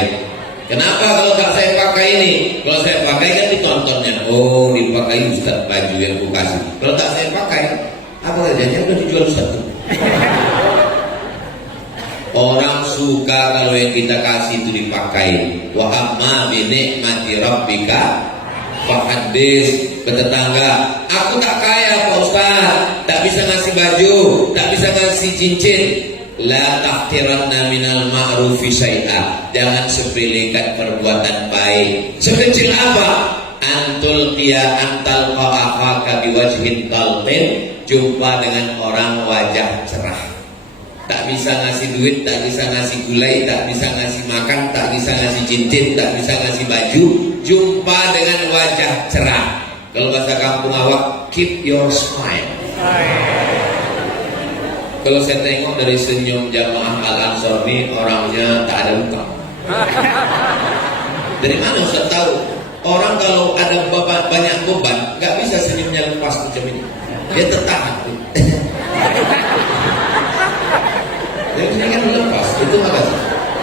Kenapa kalau tak saya pakai ini? Kalau saya pakai kan ditontonnya, oh dipakai Ustaz baju yang aku kasih. Kalau tak saya pakai, apa kerjanya udah dijual Ustaz. Orang suka kalau yang kita kasih itu dipakai. Wa amma bi ni'mati rabbika fahaddits. Ke tetangga, aku tak kaya Pak Ustaz, tak bisa ngasih baju, tak bisa ngasih cincin. La tahtiranna minal ma'rufi syai'a. Jangan sepelekan perbuatan baik. Sekecil apa? Antul antal qa'afaka biwajhin talqin. Jumpa dengan orang wajah cerah. Tak bisa ngasih duit, tak bisa ngasih gulai, tak bisa ngasih makan, tak bisa ngasih cincin, tak bisa ngasih baju. Jumpa dengan wajah cerah. Kalau bahasa kampung awak, keep your smile. Kalau saya tengok dari senyum jamaah Al-Ansor ini, orangnya tak ada luka. Dari mana Ustaz tahu? Orang kalau ada banyak beban, gak bisa senyumnya lepas macam ini. Dia tertahan. Jadi kan lepas, itu makasih.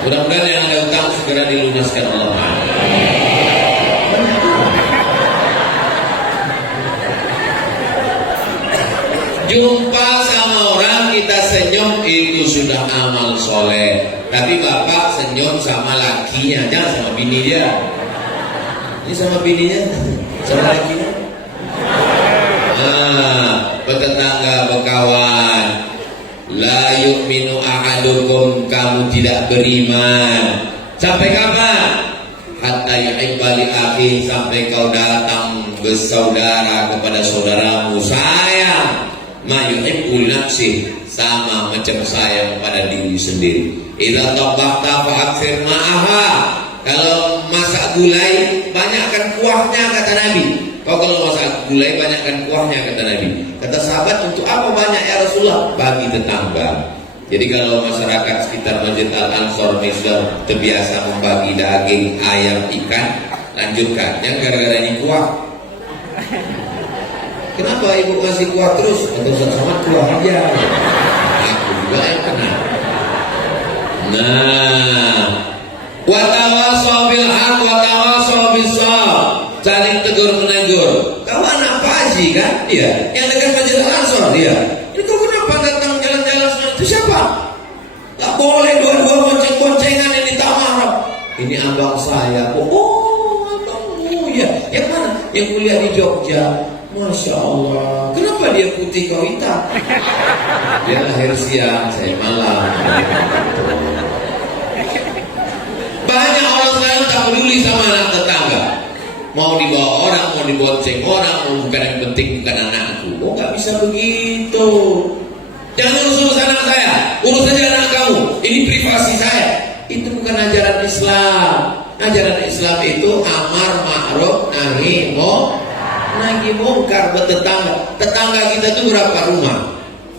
Mudah-mudahan yang ada utang segera dilunaskan Allah. Jumpa sama orang kita senyum itu sudah amal soleh. Tapi bapak senyum sama lakinya, jangan sama bini dia. Ini sama bininya, sama lakinya. Bertetangga, berkawan. La yu'minu ahadukum, kamu tidak beriman. Sampai kapan? Hatta yuhibba li akhi, sampai kau datang bersaudara kepada saudaramu. Sayang ma yuhibbu nafsi, sama macam sayang pada diri sendiri. Idza tabakhta fa'akthir ma'aha. Kalau masak gulai, banyakkan kuahnya kata Nabi. Kalau masak gulai, banyakkan kuahnya kata Nabi. Kata sahabat, untuk apa banyak ya Rasulullah? Bagi tetangga. Jadi kalau masyarakat sekitar Masjid Al-Ansor ini sudah terbiasa membagi daging, ayam, ikan, lanjutkan. Yang gara-gara ini kuah. Kenapa ibu kasih kuah terus? Atau sama kuah aja. Aku juga yang kena. Nah, wa tawasaw bil haq wa tawasaw bis shawab. Saling tegur menegur. Kau anak Pak Haji kan? Iya. Yang dekat Masjid Al-Ansor dia. Ini kau kenapa datang jalan-jalan sana? Itu siapa? Tak boleh dua-dua bonceng-boncengan ini, tak marah. Ini abang saya. Oh, abangmu ya. Yang mana? Yang kuliah di Jogja. Masya Allah. Kenapa dia putih kau hitam? Dia lahir siang, saya malam. Banyak orang sekarang tak peduli sama anak tetangga. Mau dibawa orang, mau dibonceng orang, mau bukan yang penting bukan anakku. Oh, gak bisa begitu. Jangan urus anak saya, urus saja anak kamu. Ini privasi saya. Itu bukan ajaran Islam. Ajaran Islam itu amar ma'ruf nahi mungkar bertetangga. Tetangga kita itu berapa rumah?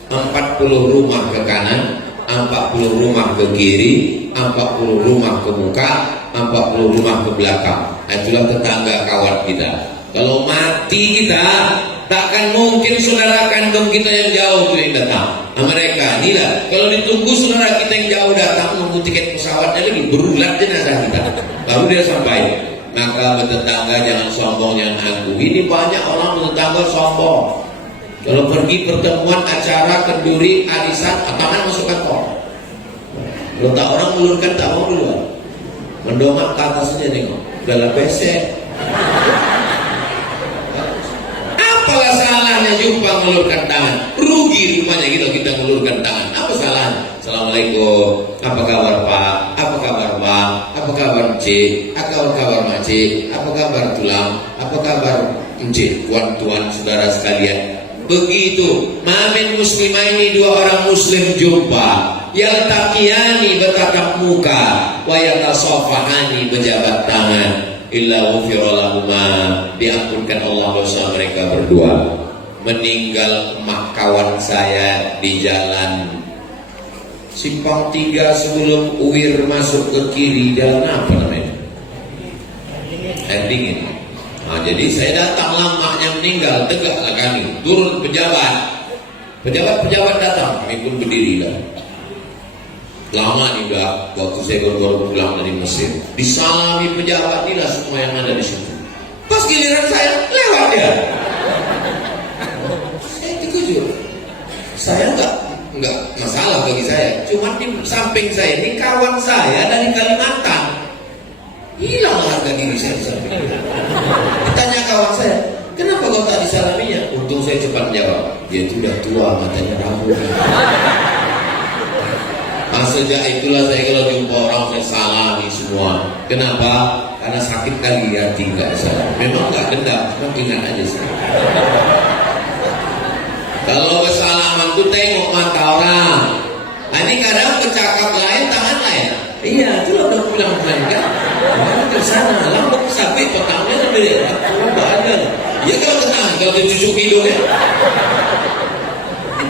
40 rumah ke kanan, 40 rumah ke kiri, 40 rumah ke muka, 40 rumah ke belakang. Itulah tetangga kawan kita. Kalau mati kita, takkan mungkin saudara kandung kita yang jauh itu yang datang. Nah, mereka inilah, kalau ditunggu saudara kita yang jauh datang, nunggu tiket pesawatnya lagi, berulat jenazah kita, baru dia sampai. Maka bertetangga jangan sombong, jangan angkuh. Ini banyak orang bertetangga sombong. Kalau pergi pertemuan, acara, kenduri, arisan, tangan masuk kantor. Kalau tak orang ulurkan tak mau duluan. Mendongak ke atasnya tengok, dalam besek. Apalah salahnya jumpa mengulurkan tangan? Rugi rupanya kita mengulurkan tangan. Apa salahnya? Assalamualaikum. Apa kabar Pak? Apa kabar Bang? Apa kabar Cik? Apa kabar Makcik? Apa kabar Tulang? Apa kabar Encik? Tuan-tuan saudara sekalian. Begitu. Mamin muslimah ini, dua orang muslim jumpa. Yaltaqiyani bertatap muka, wa yatasafahani berjabat tangan. illa ghufira lahuma, diampunkan Allah dosa mereka berdua. Meninggal emak kawan saya di jalan Simpang 3 sebelum Uwir masuk ke kiri, jalan apa namanya? Air dingin. Nah, jadi saya datang, lamaknya meninggal, tegaklah kami, turun pejabat datang, kami pun berdiri lah. Lama nih udah, waktu saya baru pulang dari Mesir, disalami pejabat inilah semua yang ada di situ. Pas giliran saya, lewat dia. Saya terkejut. Saya enggak masalah bagi saya. Cuma di samping saya ini kawan saya dari Kalimantan. Hilang harga diri saya di samping. Ditanya kawan saya, kenapa kau tak disalaminya? Untung saya cepat jawab, dia itu udah tua, matanya rambut. Sejak itulah saya kalau jumpa orang saya salami semua. Kenapa? Karena sakit kali hati nggak salah. Memang nggak dendam, cuma ingat aja sih. Kalau kesalahan tuh tengok mata orang. Nah, ini kadang bercakap lain, tangan lain. Iya, itu udah pulang kan? Orang ke sana, lambung sapi petangnya lebih badan. Ya kalau ke tangan, kalau dicucuk hidungnya.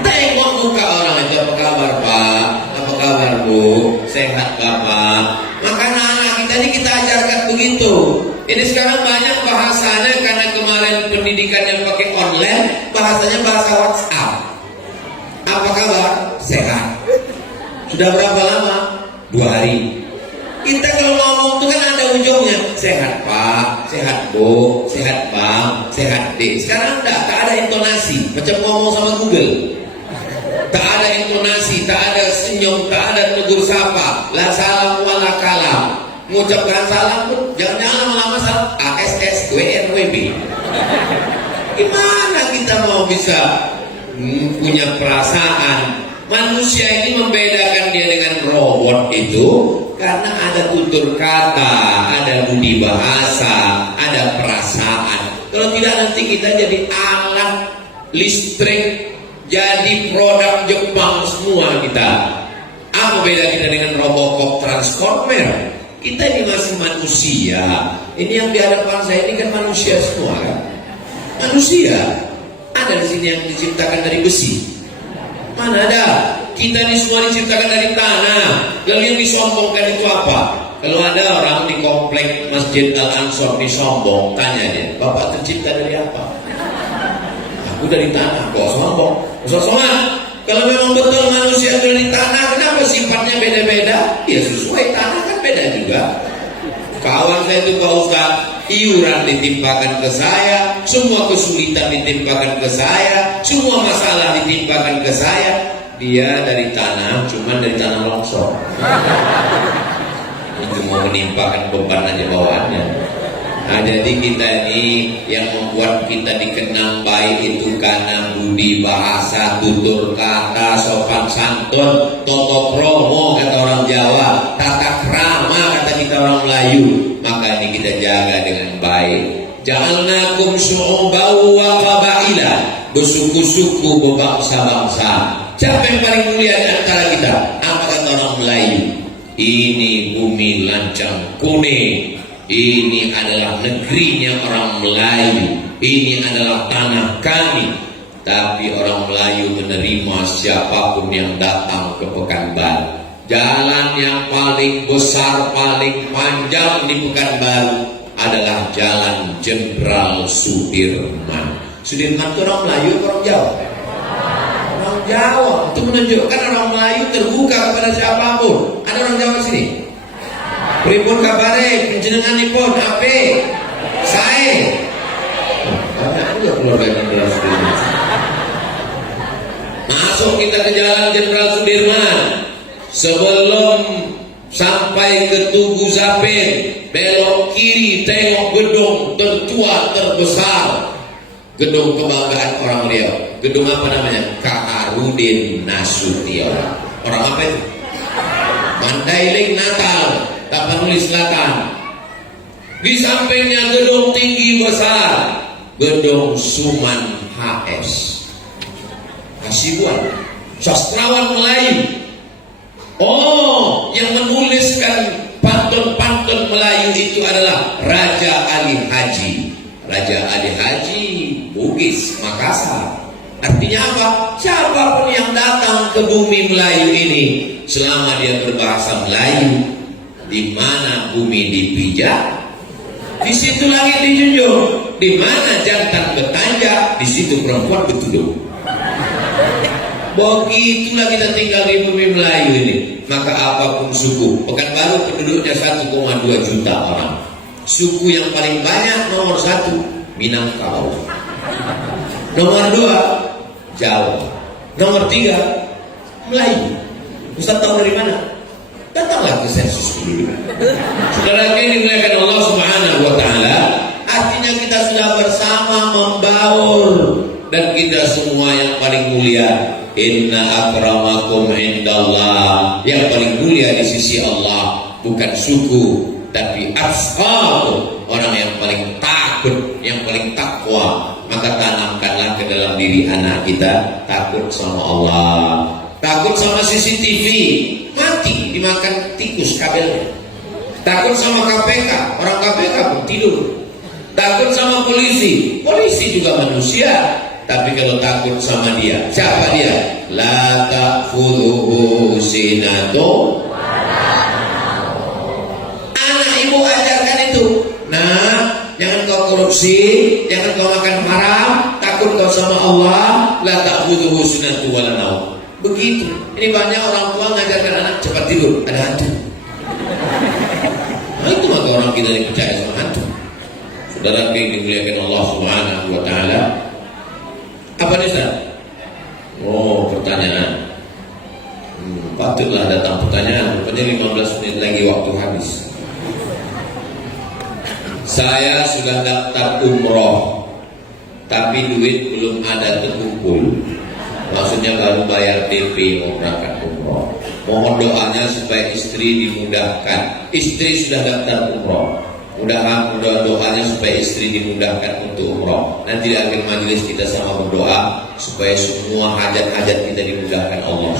Tengok muka orang aja, apa kabar Pak? Apa kabar Bu? Sehat Bapak? Maka anak kita ini kita ajarkan begitu. Ini sekarang banyak bahasanya karena kemarin pendidikan yang pakai online, bahasanya bahasa WhatsApp. Apa kabar? Sehat. Sudah berapa lama? 2 hari. Kita kalau ngomong itu kan ada ujungnya. Sehat Pak, sehat Bu, sehat Bang, sehat Dek. Sekarang tak ada intonasi, macam ngomong sama Google. Tak ada intonasi, tak ada senyum, tak ada tegur sapa. La salam wala kalam. Mengucapkan salam pun jangan lama-lama salam ASS WNWB. Gimana kita mau bisa punya perasaan? Manusia ini membedakan dia dengan robot itu karena ada tutur kata, ada budi bahasa, ada perasaan. Kalau tidak nanti kita jadi alat listrik, jadi produk Jepang semua kita. Apa beda kita dengan Robocop Transformer? Kita ini masih manusia. Ini yang di hadapan saya ini kan manusia semua kan? Manusia. Ada di sini yang diciptakan dari besi. Mana ada? Kita ini semua diciptakan dari tanah. Lalu yang disombongkan itu apa? Kalau ada orang di komplek Masjid Al-Ansor disombong, tanya dia, Bapak tercipta dari apa? Aku dari tanah. Kok sombong? Sombongan. Kalau memang betul manusia dari tanah, kenapa sifatnya beda-beda? Ya sesuai tanah kan beda juga. Kawan saya itu Pak Ustaz, iuran ditimpakan ke saya, semua kesulitan ditimpakan ke saya, semua masalah ditimpakan ke saya. Dia dari tanah, cuman dari tanah longsor. Itu mau menimpakan beban aja bawaannya. Nah, jadi kita ini yang membuat kita dikenang baik itu karena budi bahasa, tutur kata, sopan santun, toto kromo kata orang Jawa, tata krama kata kita orang Melayu. Maka ini kita jaga dengan baik. Ja'alnakum syu'uban wa qabaila, bersuku-suku, berbangsa-bangsa. Siapa yang paling mulia di antara kita? Apa kata orang Melayu? Ini bumi lancang kuning. Ini adalah negerinya orang Melayu. Ini adalah tanah kami. Tapi orang Melayu menerima siapapun yang datang ke Pekanbaru. Jalan yang paling besar, paling panjang di Pekanbaru adalah Jalan Jenderal Sudirman. Sudirman itu orang Melayu atau orang Jawa? Orang Jawa. Itu menunjukkan orang Melayu terbuka kepada siapapun. Ada orang Jawa di sini? Pripun kabare panjenenganipun ape? Sae. Banyak juga keluarga Jenderal Sudirman. Masuk kita ke Jalan Jenderal Sudirman. Sebelum sampai ke Tugu Zapin, belok kiri tengok gedung tertua terbesar, gedung kebanggaan orang Riau. Gedung apa namanya? Kaharudin Nasution. Orang apa itu? Mandailing Natal, Tapanuli Selatan. Di sampingnya gedung tinggi besar, gedung Suman HS. Kasibuan, sastrawan Melayu. Oh, yang menuliskan pantun-pantun Melayu itu adalah Raja Ali Haji. Raja Ali Haji Bugis, Makassar. Artinya apa? Siapapun yang datang ke bumi Melayu ini, selama dia berbahasa Melayu, di mana bumi dipijak, di situ langit dijunjung. Di mana jantan bertanja, di situ perempuan bertudung. Begitulah kita tinggal di bumi Melayu ini. Maka apapun suku, Pekanbaru penduduknya 1,2 juta orang. Suku yang paling banyak nomor 1 Minangkabau, nomor 2 Jawa, nomor 3 Melayu. Ustaz tahu dari mana? Datanglah ke sensus dulu. Saudara ini dimuliakan Allah Subhanahu wa taala, artinya kita sudah bersama membaur, dan kita semua yang paling mulia. Inna akramakum indallah, yang paling mulia di sisi Allah bukan suku, tapi atqakum, orang yang paling takut, yang paling takwa. Maka tanamkanlah ke dalam diri anak kita takut sama Allah, takut sama CCTV, mati dimakan tikus kabelnya. Takut sama KPK, orang KPK pun tidur. Takut sama polisi, polisi juga manusia. Tapi kalau takut sama dia, siapa dia? La ta'khudhuhu sinatun. Anak ibu ajarkan itu. Nah, jangan kau korupsi, jangan kau makan haram, takut kau sama Allah. La ta'khudhuhu sinatun wala naum. Begitu. Ini banyak orang tua ngajarkan anak cepat tidur, ada hantu. Nah, itu maka orang kita dipercaya sama hantu. Saudara yang dimuliakan Allah Subhanahu wa taala. Apa nih Ustaz? Oh, pertanyaan. Patutlah datang pertanyaan. Rupanya 15 menit lagi waktu habis. Saya sudah daftar umroh, tapi duit belum ada terkumpul. Maksudnya baru bayar DP mau berangkat umroh. Mohon doanya supaya istri dimudahkan. Istri sudah daftar umroh. Mudah-mudahan doanya supaya istri dimudahkan untuk umroh. Nanti di akhir majelis kita sama berdoa supaya semua hajat-hajat kita dimudahkan Allah.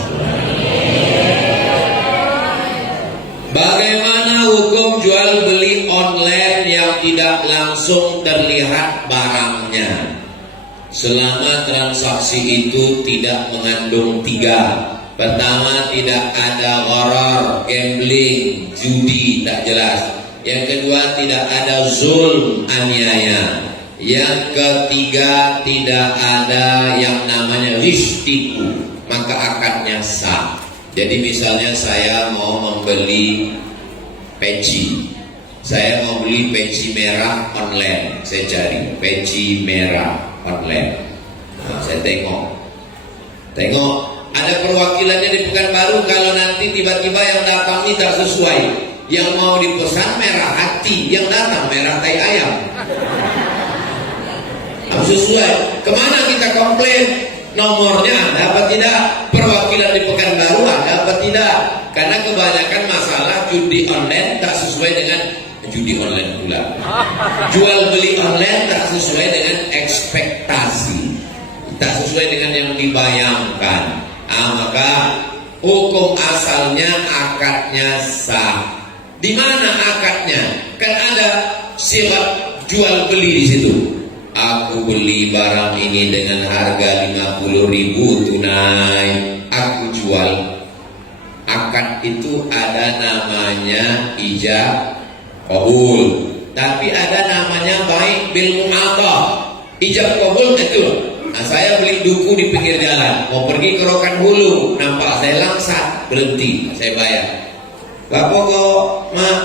Bagaimana hukum jual beli online yang tidak langsung terlihat barangnya, selama transaksi itu tidak mengandung 3. Pertama, tidak ada gharar, gambling, judi tak jelas. Yang kedua, tidak ada zulm, aniaya. Yang ketiga, tidak ada yang namanya ristiku, maka akadnya sah. Jadi misalnya saya mau membeli peci, saya mau beli peci merah online, saya cari peci merah online. Nah, saya tengok ada perwakilannya di Pekanbaru. Kalau nanti tiba-tiba yang datang ini tak sesuai, yang mau dipesan merah hati, yang datang merah tai ayam. Harus sesuai. Kemana kita komplain? Nomornya ada apa tidak? Perwakilan di Pekanbaru ada apa tidak? Karena kebanyakan masalah judi online tak sesuai dengan judi online pula. Jual beli online tak sesuai dengan ekspektasi, tak sesuai dengan yang dibayangkan. Maka hukum asalnya akadnya sah. Di mana akadnya? Kan ada syarat jual beli di situ. Aku beli barang ini dengan harga 50.000 tunai, aku jual. Akad itu ada namanya ijab qabul, tapi ada namanya baik bil mu'athah. Ijab qabul itu. Nah, saya beli duku di pinggir jalan, mau pergi ke Rokan Hulu, nampak saya langsat, berhenti, saya bayar. Berapa kok, Mak?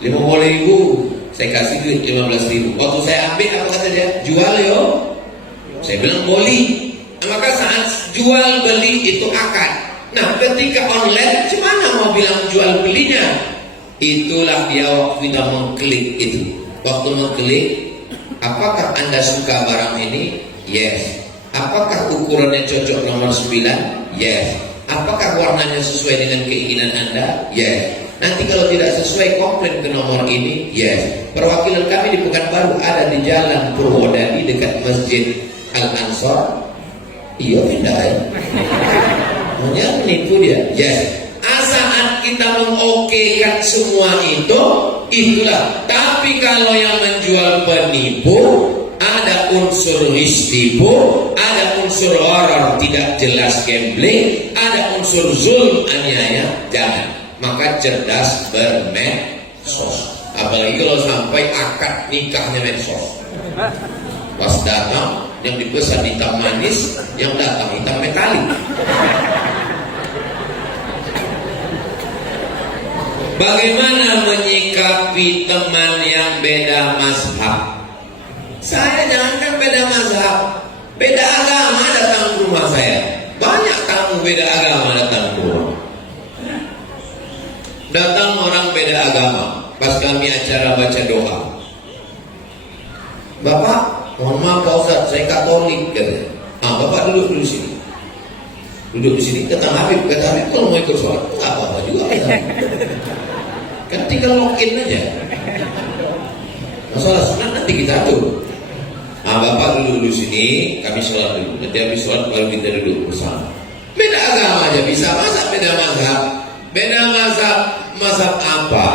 50.000. Saya kasih duit 15.000. Waktu saya ambil, apa kata dia? Jual yo. Saya bilang boleh. Nah, maka saat jual beli itu akad. Nah, ketika online, gimana mau bilang jual belinya? Itulah dia waktu kita mengklik itu. Waktu mengklik, apakah Anda suka barang ini? Yes. Apakah ukurannya cocok nomor 9? Yes. Apakah warnanya sesuai dengan keinginan Anda? Yes. Nanti kalau tidak sesuai, komplain ke nomor ini. Yes. Perwakilan kami di Pekanbaru ada di Jalan Purwodadi dekat Masjid Al-Ansor. Iya, pindah ya. Maunya menipu dia. Yes. Saat kita mengokekan semua itu, itulah. Tapi kalau yang menjual penipu, ada unsur tipu, ada unsur horor tidak jelas gambling, ada unsur zulm aniaya, jangan. Maka cerdas bermedsos. Apalagi kalau sampai akad nikahnya medsos. Pas datang yang dipesan hitam manis, yang datang hitam metalik. Bagaimana menyikapi teman yang beda mazhab? Saya jangankan beda mazhab, beda agama datang ke rumah saya. Banyak tamu beda agama datang ke rumah. Datang orang beda agama, pas kami acara baca doa. Bapak, mohon maaf Pak Ustaz, saya Katolik katanya. Bapak duduk di sini. Duduk di sini, kata Habib kalau mau ikut sholat, nggak apa-apa juga. Kan tinggal login aja. Masalah sunat nanti kita atur. Bapak duduk di sini, kami sholat dulu. Nanti habis sholat baru kita duduk bersama. Beda agama aja bisa, masa beda mazhab? Beda mazhab, mazhab apa?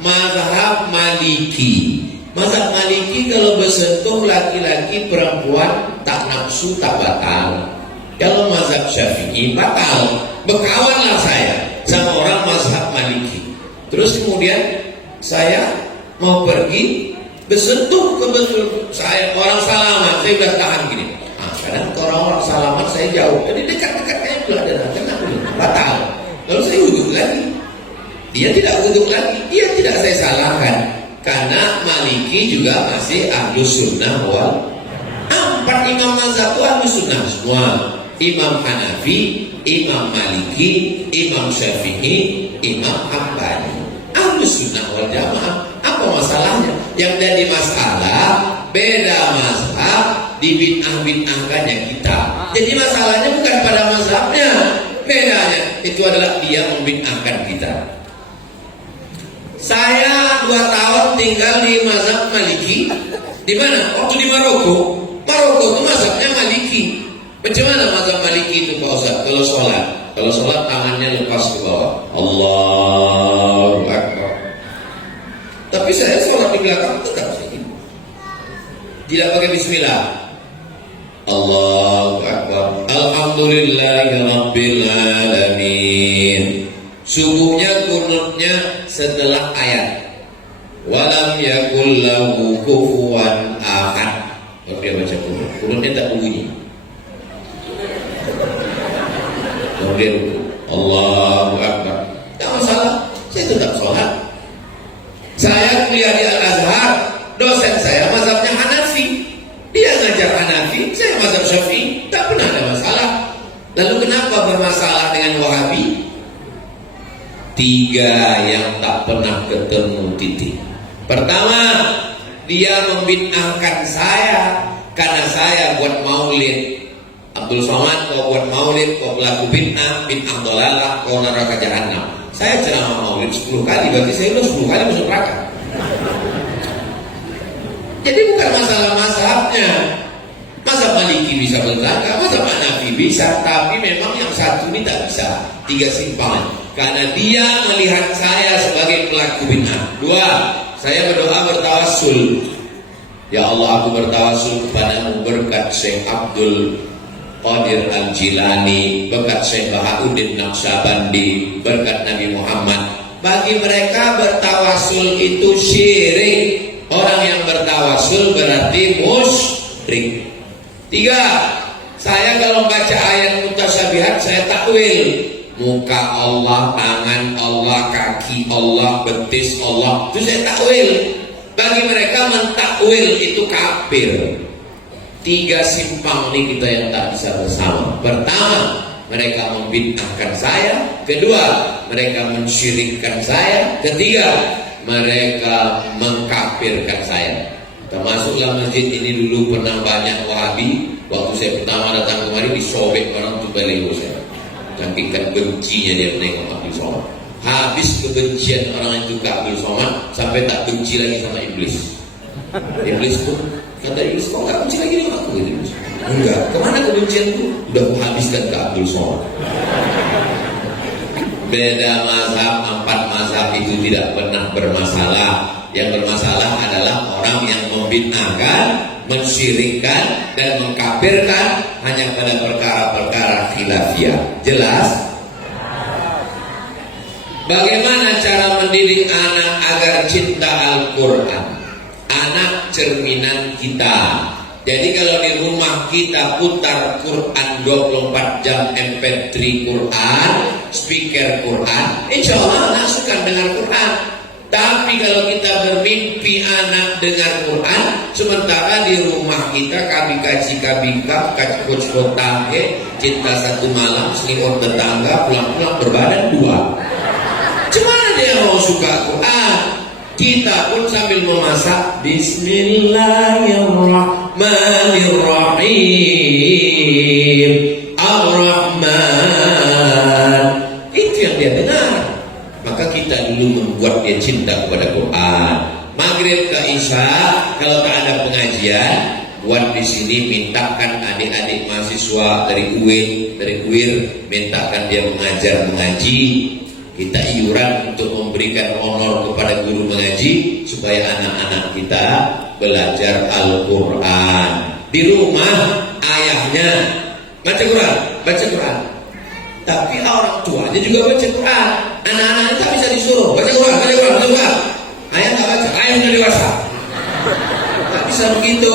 Mazhab Maliki. Mazhab Maliki kalau bersentuh laki-laki perempuan tak nafsu tak batal. Kalau mazhab Syafi'i batal. Berkawanlah saya sama orang mazhab Maliki. Terus kemudian saya mau pergi bersentuh ke betul saya orang salaman, saya udah tahan gini. Kadang orang salaman saya jauh, jadi dekat-dekat kayak pula ada batal. Lalu saya duduk lagi. Dia tidak duduk lagi, dia tidak saya salahkan. Karena Maliki juga masih Ahlus Sunnah wal. 4 imam mazhab itu Ahlus Sunnah semua. Imam Hanafi, Imam Maliki, Imam Syafi'i, Imam Hambali. Ahlus Sunnah wal Jamaah. Apa masalahnya? Yang jadi masalah beda mazhab, dibid'ah-bid'ahkannya kita. Jadi masalahnya bukan pada mazhabnya, bedanya itu adalah dia membid'ahkan kita. Saya 2 tahun tinggal di mazhab Maliki. Di mana? Waktu di Maroko. Maroko itu mazhabnya Maliki. Bagaimana mazhab Maliki itu Pak Ustaz? Kalau sholat tangannya lepas ke bawah. Allahu Akbar. Tapi saya sholat di belakang tetap begini. Tidak pakai bismillah. Allahu Akbar. Alhamdulillahirabbil alamin. Subuhnya kunutnya setelah ayat walam yakul lahu kufuwan ahad. Kalau dia baca kunutnya tak bunyi. Kemudian Allahu Akbar. Tak masalah, saya tetap sholat. Saya kuliah di Al-Azhar, dosen saya mazhabnya Hanafi. Dia ngajar Hanafi, saya mazhab Syafi'i. Tak pernah ada masalah. Lalu kenapa bermasalah dengan Wahabi? 3 yang tak pernah ketemu titik. Pertama, dia membid'ahkan saya karena saya buat maulid. Abdul Somad kau buat maulid, kau pelaku bid'ah dolalah, kau neraka jahanam. Saya ceramah maulid 10 kali, berarti saya udah 10 kali masuk neraka. Jadi bukan masalah mazhabnya. Mazhab Maliki bisa bertangga, mazhab Hanafi bisa, tapi memang yang satu ini tak bisa. 3 simpangan. Karena dia melihat saya sebagai pelaku bid'ah. 2, saya berdoa bertawassul. Ya Allah, aku bertawassul kepadamu berkat Syekh Abdul Qadir Al-Jilani, berkat Syekh Bahauddin Naqsyabandi, berkat Nabi Muhammad. Bagi mereka bertawassul itu syirik. Orang yang bertawassul berarti musyrik. 3, saya kalau baca ayat mutasyabihat saya takwil. Muka Allah, tangan Allah, kaki Allah, betis Allah, itu saya takwil. Bagi mereka mentakwil itu kafir. 3 simpang ini kita yang tak bisa bersama. Pertama, mereka membid'ahkan saya. Kedua, mereka mensyirikkan saya. Ketiga, mereka mengkafirkan saya. Termasuklah masjid ini dulu pernah banyak Wahabi. Waktu saya pertama datang kemari disobek orang tuh baliho saya. Saking bencinya dia menengok Abdul Somad. Habis kebencian orang itu ke Abdul Somad sampai tak benci lagi sama iblis. Iblis pun kata iblis, kok gak benci lagi dengan aku? Enggak, kemana kebencian itu? Udah aku habiskan ke Abdul Somad. beda mazhab, 4 mazhab itu tidak pernah bermasalah. Yang bermasalah adalah orang yang membid'ahkan, mensyirikkan dan mengkafirkan hanya pada perkara-perkara khilafiyah. Jelas? Bagaimana cara mendidik anak agar cinta Al-Quran? Anak cerminan kita. Jadi kalau di rumah kita putar Quran 24 jam, MP3 Quran, speaker Quran, insya Allah anak suka dengar Quran. Tapi kalau kita bermimpi anak dengar Quran, sementara di rumah kita kabika, kaci kota, cinta satu malam, selimut tetangga, pulang-pulang berbadan 2. Gimana dia mau suka Quran? Kita pun sambil memasak Bismillahirrahmanirrahim Ar-Rahman. Itu yang dia dengar. Maka kita dulu membuat dia cinta kepada Quran. Maghrib ke Isya, kalau tak ada pengajian, buat di sini mintakan adik-adik mahasiswa dari UIR, mintakan dia mengaji. Kita iuran untuk memberikan honor kepada guru mengaji supaya anak-anak kita belajar Al-Quran. Di rumah ayahnya baca Quran. Tapi orang tuanya juga baca Quran. Anak-anaknya tak bisa disuruh baca Quran. Ayah tak baca, ayah sudah dewasa. Tak bisa begitu.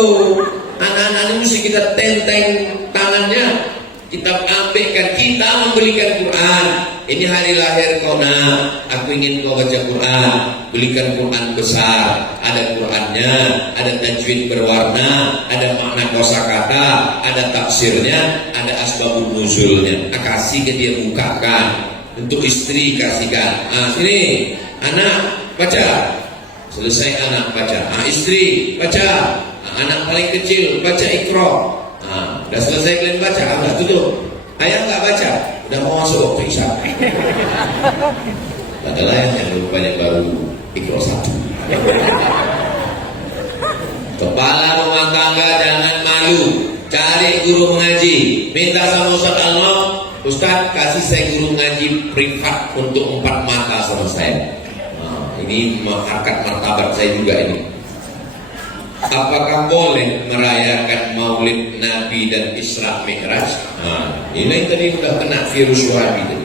Anak-anaknya mesti kita tenteng tangannya, kita ambilkan, kita membelikan Quran. Ini hari lahir kau nak, aku ingin kau baca Quran. Belikan Quran besar, ada Qurannya, ada tajwid berwarna, ada makna kosakata, ada tafsirnya, ada asbabun nuzulnya. Kasih ke dia, bukakan. Untuk istri kasihkan. Sini anak baca. Selesai anak baca. Istri baca. Anak paling kecil baca Iqra. Udah selesai kalian baca, udah tutup. Ayah nggak baca, udah mau masuk waktu Isya. Padahal yang rupanya baru Iqra 1. Kepala rumah tangga jangan malu, cari guru mengaji, minta sama Ustaz Alma, Ustaz kasih saya guru mengaji privat untuk 4 mata sama saya. Ini mengangkat martabat saya juga ini. Apakah boleh merayakan Maulid Nabi dan Isra Mi'raj? Ini tadi sudah kena virus Wahabi tadi.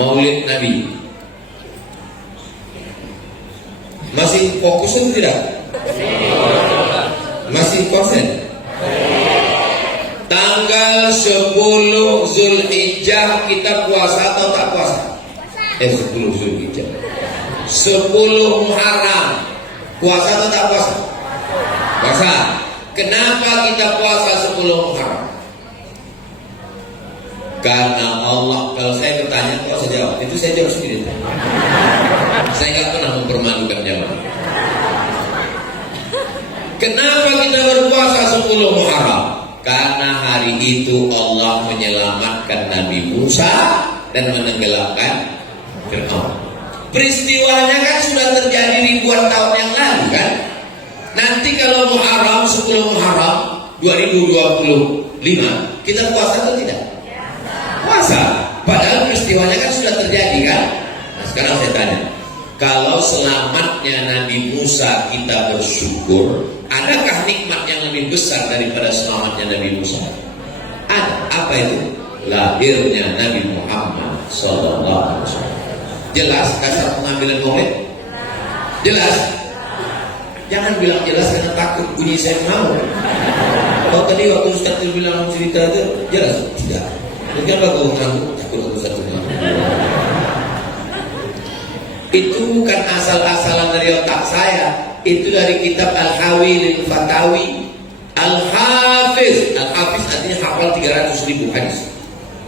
Maulid Nabi masih fokus atau tidak? Masih konsen? Tanggal 10 Zulhijjah kita puasa atau tak puasa? 10 Zulhijjah, 10 Muharram puasa atau tak puasa? Puasa. Kenapa kita puasa 10 Muharram? Karena Allah, kalau saya bertanya kok saya jawab, itu saya jawab sendiri. Saya nggak pernah mempermalukan jawaban. Kenapa kita berpuasa 10 Muharram? Karena hari itu Allah menyelamatkan Nabi Musa dan menenggelamkan Fir'aun. Peristiwanya kan sudah terjadi ribuan tahun yang lalu kan. Nanti kalau Muharram 10 Muharram 2025 kita puasa atau tidak? Puasa. Padahal peristiwanya kan sudah terjadi kan. Nah sekarang saya tanya, kalau selamatnya Nabi Musa kita bersyukur, adakah nikmat yang lebih besar daripada selamatnya Nabi Musa? Ada. Apa itu? Lahirnya Nabi Muhammad sallallahu alaihi wasallam. Jelas kasar pengambilan Maulid? Jelas? Jangan bilang jelas karena takut bunyi saya mau. Kalau tadi waktu Ustaz bilang cerita itu jelas? Tidak. Kenapa kau mengaku? Takut Ustaz bilang. Itu bukan asal-asalan dari otak saya. Itu dari kitab Al-Hawi lil Fatawi. Al-Hafiz artinya hafal 300.000 hadis.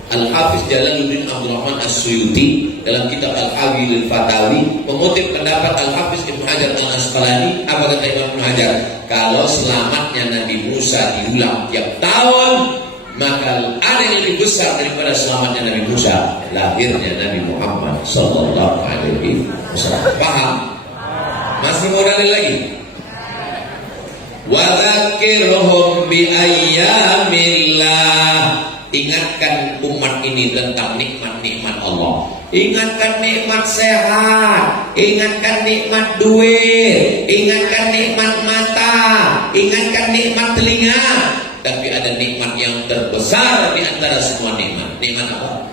Al-Hafiz Jalaluddin Abdurrahman As-Suyuti dalam kitab Al-Hawi lil Fatawi mengutip pendapat Al-Hafiz Ibnu Hajar Al-Asqalani. Apa kata Ibnu Hajar? Kalau selamatnya Nabi Musa diulang tiap tahun, maka ada yang lebih besar daripada selamatnya Nabi Musa, lahirnya Nabi Muhammad sallallahu alaihi wasallam. Paham? Masih mau dalil lagi? Wa dzakirhum bi ayyamillah. Ingatkan umat ini tentang nikmat-nikmat Allah. Ingatkan nikmat sehat, ingatkan nikmat duit, ingatkan nikmat mata, ingatkan nikmat telinga. Tapi ada nikmat yang terbesar di antara semua nikmat. Nikmat apa?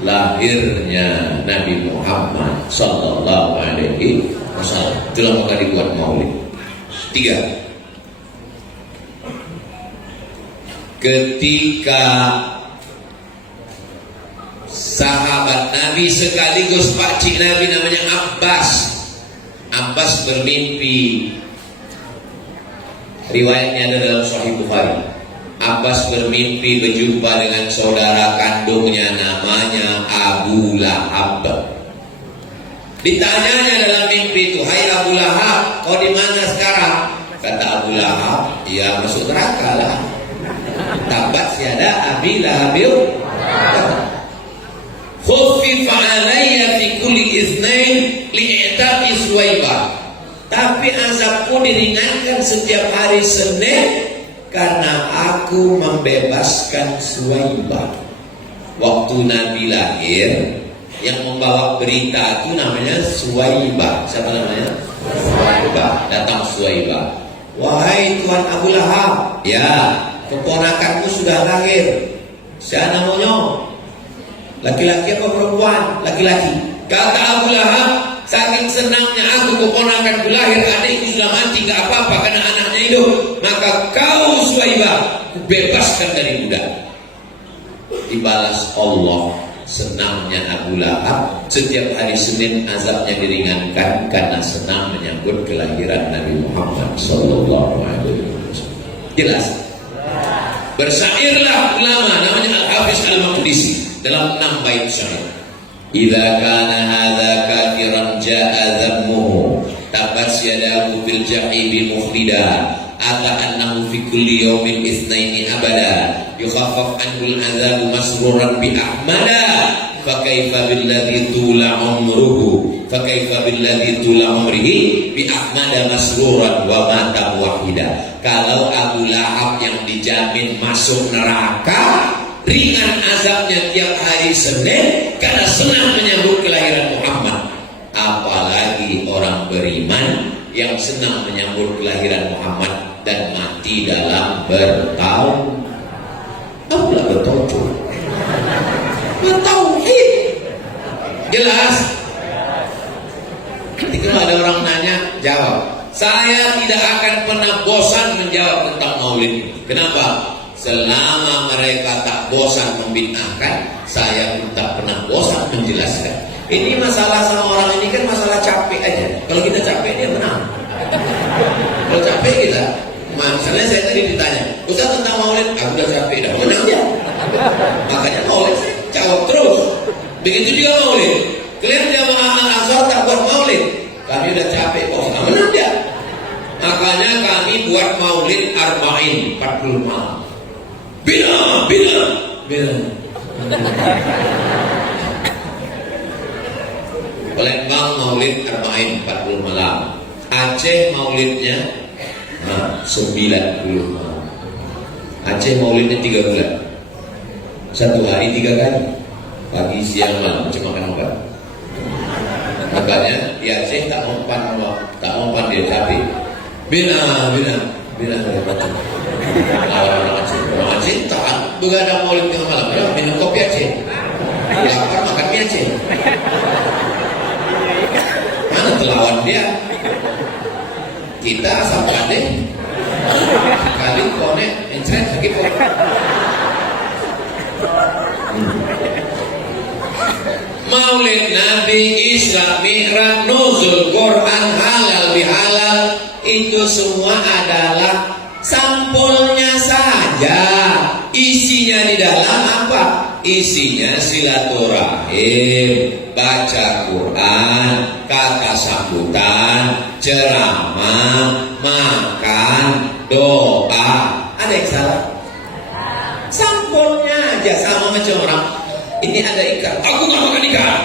Lahirnya Nabi Muhammad sallallahu alaihi wasallam. Itulah maka dibuat maulid. 3. Ketika sahabat Nabi sekaligus pakcik Nabi namanya Abbas bermimpi, riwayatnya ada dalam Sahih Bukhari. Abbas bermimpi berjumpa dengan saudara kandungnya namanya Abu Lahab. Ditanyanya dalam mimpi itu, "Hai Abu Lahab, kau di mana sekarang?" Kata Abu Lahab, "Ya masuk neraka lah. Tabat siada Abi Lahabil." Khuffifa alayya fi kulli itsnain li'taqi Suwaibah. Tapi azabku diringankan setiap hari Senin karena aku membebaskan Suwaibah. Waktu Nabi lahir, yang membawa berita itu namanya Suwaibah. Siapa namanya? Suwaibah. Datang Suwaibah. "Wahai Tuan Abu Lahab, ya, keponakanmu sudah lahir. Siapa namanya? Laki-laki apa perempuan?" "Laki-laki." Kata Abu Lahab, "Saking senangnya aku keponakanku lahir, adikku sudah mati, gak apa-apa karena anaknya hidup. Maka kau Suwaibah, bebaskan dari budak." Dibalas Allah, senangnya Abu Lahab setiap hari Senin azabnya diringankan karena senang menyambut kelahiran Nabi Muhammad sallallahu alaihi wasallam. Jelas? Bersairlah ulama namanya Al-Hafiz Al-Maqdisi dalam 6 bait syair. "Idza kana hadza kafiran jaa dhammuhu tabat yadahu bil jahimi mukhlida ata annahu fi kulli yawmin itsnaini abada yukhaffaf anhul azabu masruran bi ahmada fa kaifa billadzi tula umruhu fa kaifa billadzi tula umrihi bi ahmada masruran wa mata wahida." Kalau Abu Lahab yang dijamin masuk neraka, ringan azabnya tiap hari Senin karena senang menyambut kelahiran Muhammad, apalagi orang beriman yang senang menyambut kelahiran Muhammad dan mati dalam bertauhid. Apalah bertauhid? Jelas? Ketika ada orang nanya, jawab. Saya tidak akan pernah bosan menjawab tentang maulid. Kenapa? Selama mereka tak bosan membid'ahkan, saya pun tak pernah bosan menjelaskan. Ini masalah sama orang ini kan masalah capek aja. Kalau kita capek dia menang. Kalau capek kita, misalnya saya tadi ditanya, "Ustaz tentang maulid," aku udah capek, dah menang dia. Makanya maulid saya jawab terus. Begitu juga maulid. Kalian jamaah Al-Azhar tak buat maulid, kami udah capek kok, nggak menang dia. Makanya kami buat maulid arba'in 40 malam. Bila. Palembang maulid arba'in 40 malam. Aceh maulidnya 90 malam. Aceh maulidnya 3 bulan. 1 hari 3 kali. Pagi, siang, malam, cuma makan obat. Makanya di Aceh tak mempan dia tapi Bila orang Aceh tak begadang maulid tengah malam, ya, minum kopi Aceh, lapar makan mie Aceh. Mana telawan dia? Kita asal pandai kali konek encret lagi kok. Maulid Nabi, Isra Mi'raj, nuzul Quran, halal bihalal, itu semua adalah sampulnya saja. Isinya di dalam apa? Isinya silaturahim, baca Quran, kata sambutan, ceramah, makan, doa. Ada yang salah? Sampulnya aja. Sama macam orang, ini ada ikan, aku gak makan ikan.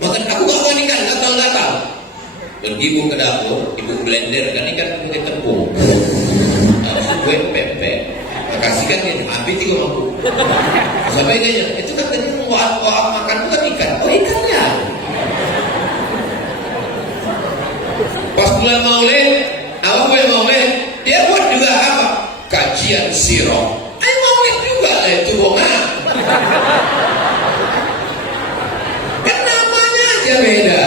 Aku gak makan ikan, gatal-gatal. Pergi ibu ke dapur, ibu blender kan ikan pakai tepung. Harus gue pepek. Kasihkan dia, habis 3 mangkuk. Sampai kayaknya, itu kan tadi mau makan bukan ikan. Oh ikannya. Pas bulan Maulid, awal bulan Maulid, dia buat juga apa? Kajian sirah. Maulid juga lah itu bohong. Kan namanya aja beda.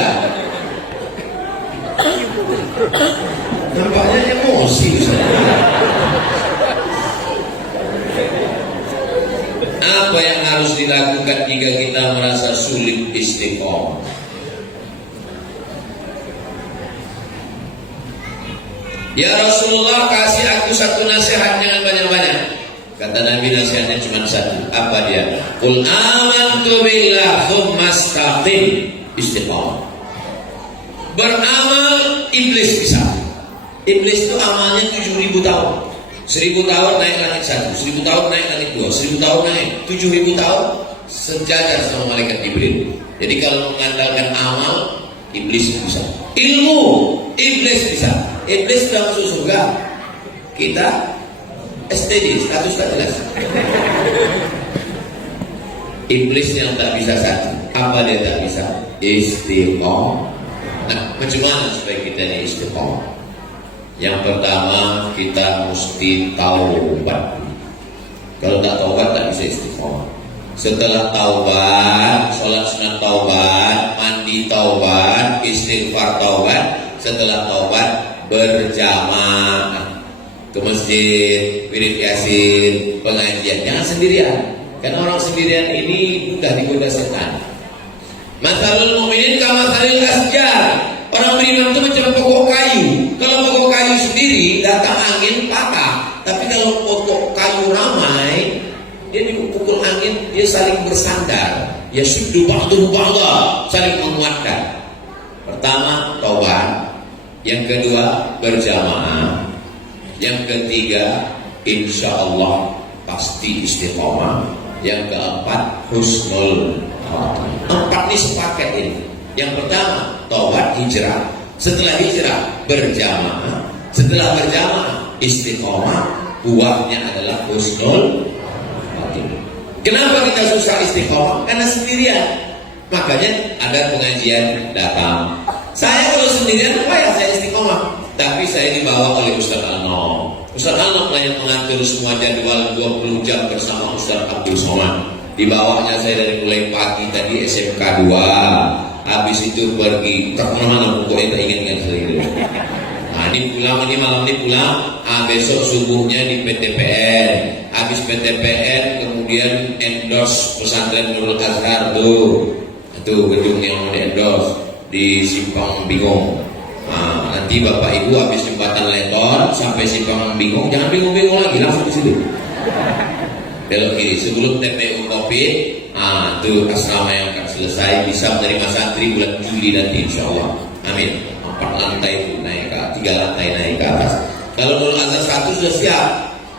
Nampaknya emosi. Apa yang harus dilakukan jika kita merasa sulit istiqomah? Ya Rasulullah, kasih aku satu nasihat, jangan banyak-banyak. Kata Nabi, nasihatnya cuma satu. Apa dia? Qul amantu billah tsumma istaqim. Istiqomah. Beramal iblis bisa. Iblis itu amalnya 7.000 tahun. 1.000 tahun naik langit 1, 1.000 tahun naik langit 2, 1.000 tahun naik 7.000 tahun sejajar sama malaikat Jibril. Jadi kalau mengandalkan amal, iblis bisa. Ilmu, iblis bisa. Iblis sudah masuk surga, kita STD, status tak jelas. Iblis yang tak bisa satu. Apa dia tak bisa? Istiqomah. Nah, bagaimana supaya kita ini istiqomah? Yang pertama, kita mesti taubat. Kalau tak taubat tak bisa istiqomah. Setelah taubat, sholat sunat taubat, mandi taubat, istighfar taubat. Setelah taubat, berjamaah ke masjid, wirid yasin, pengajian. Jangan sendirian, karena orang sendirian ini mudah digoda setan. Mathalul mu'minin kamathalil asjar. Orang beriman itu macam pokok kayu. Kalau pokok kayu sendiri datang angin patah, tapi kalau pokok kayu ramai, dia dipukul angin, dia saling bersandar. Ya suddu ba'duhu ba'dha, saling menguatkan. Pertama, taubat. Yang kedua, berjamaah. Yang ketiga, insya Allah pasti istiqomah. Yang keempat, husnul khotimah. 4 ini sepaket ini. Yang pertama, taubat, hijrah. Setelah hijrah, berjamaah. Setelah berjamaah, istiqomah. Buahnya adalah husnul khotimah. Kenapa kita susah istiqomah? Karena sendirian. Makanya ada pengajian datang. Saya kalau sendirian, apa ya saya istiqomah? Tapi saya dibawa oleh Ustaz Alno. Ustaz Alno yang mengatur semua jadwal 20 jam bersama Ustaz Abdul Somad. Dibawanya saya dari mulai pagi tadi SMK 2. Habis itu pergi ke mana pokoknya tak ingat sendiri. Nah ini pulang, ini malam ini pulang. Besok subuhnya di PTPN. Habis PTPN kemudian endorse pesantren Nurul Azhar tuh. Itu gedung yang mau di-endorse di Simpang Bingung. Nah, nanti Bapak Ibu habis jembatan Leton sampai Simpang Bingung, jangan bingung-bingung lagi, langsung ke situ. Belok kiri sebelum TPU Covid. Nah, itu asrama yang akan selesai, bisa menerima santri bulan Juli nanti insya Allah. Amin. 4 lantai itu naik ke 3 lantai naik ke atas. Kalau Nurul Azhar 1 sudah siap.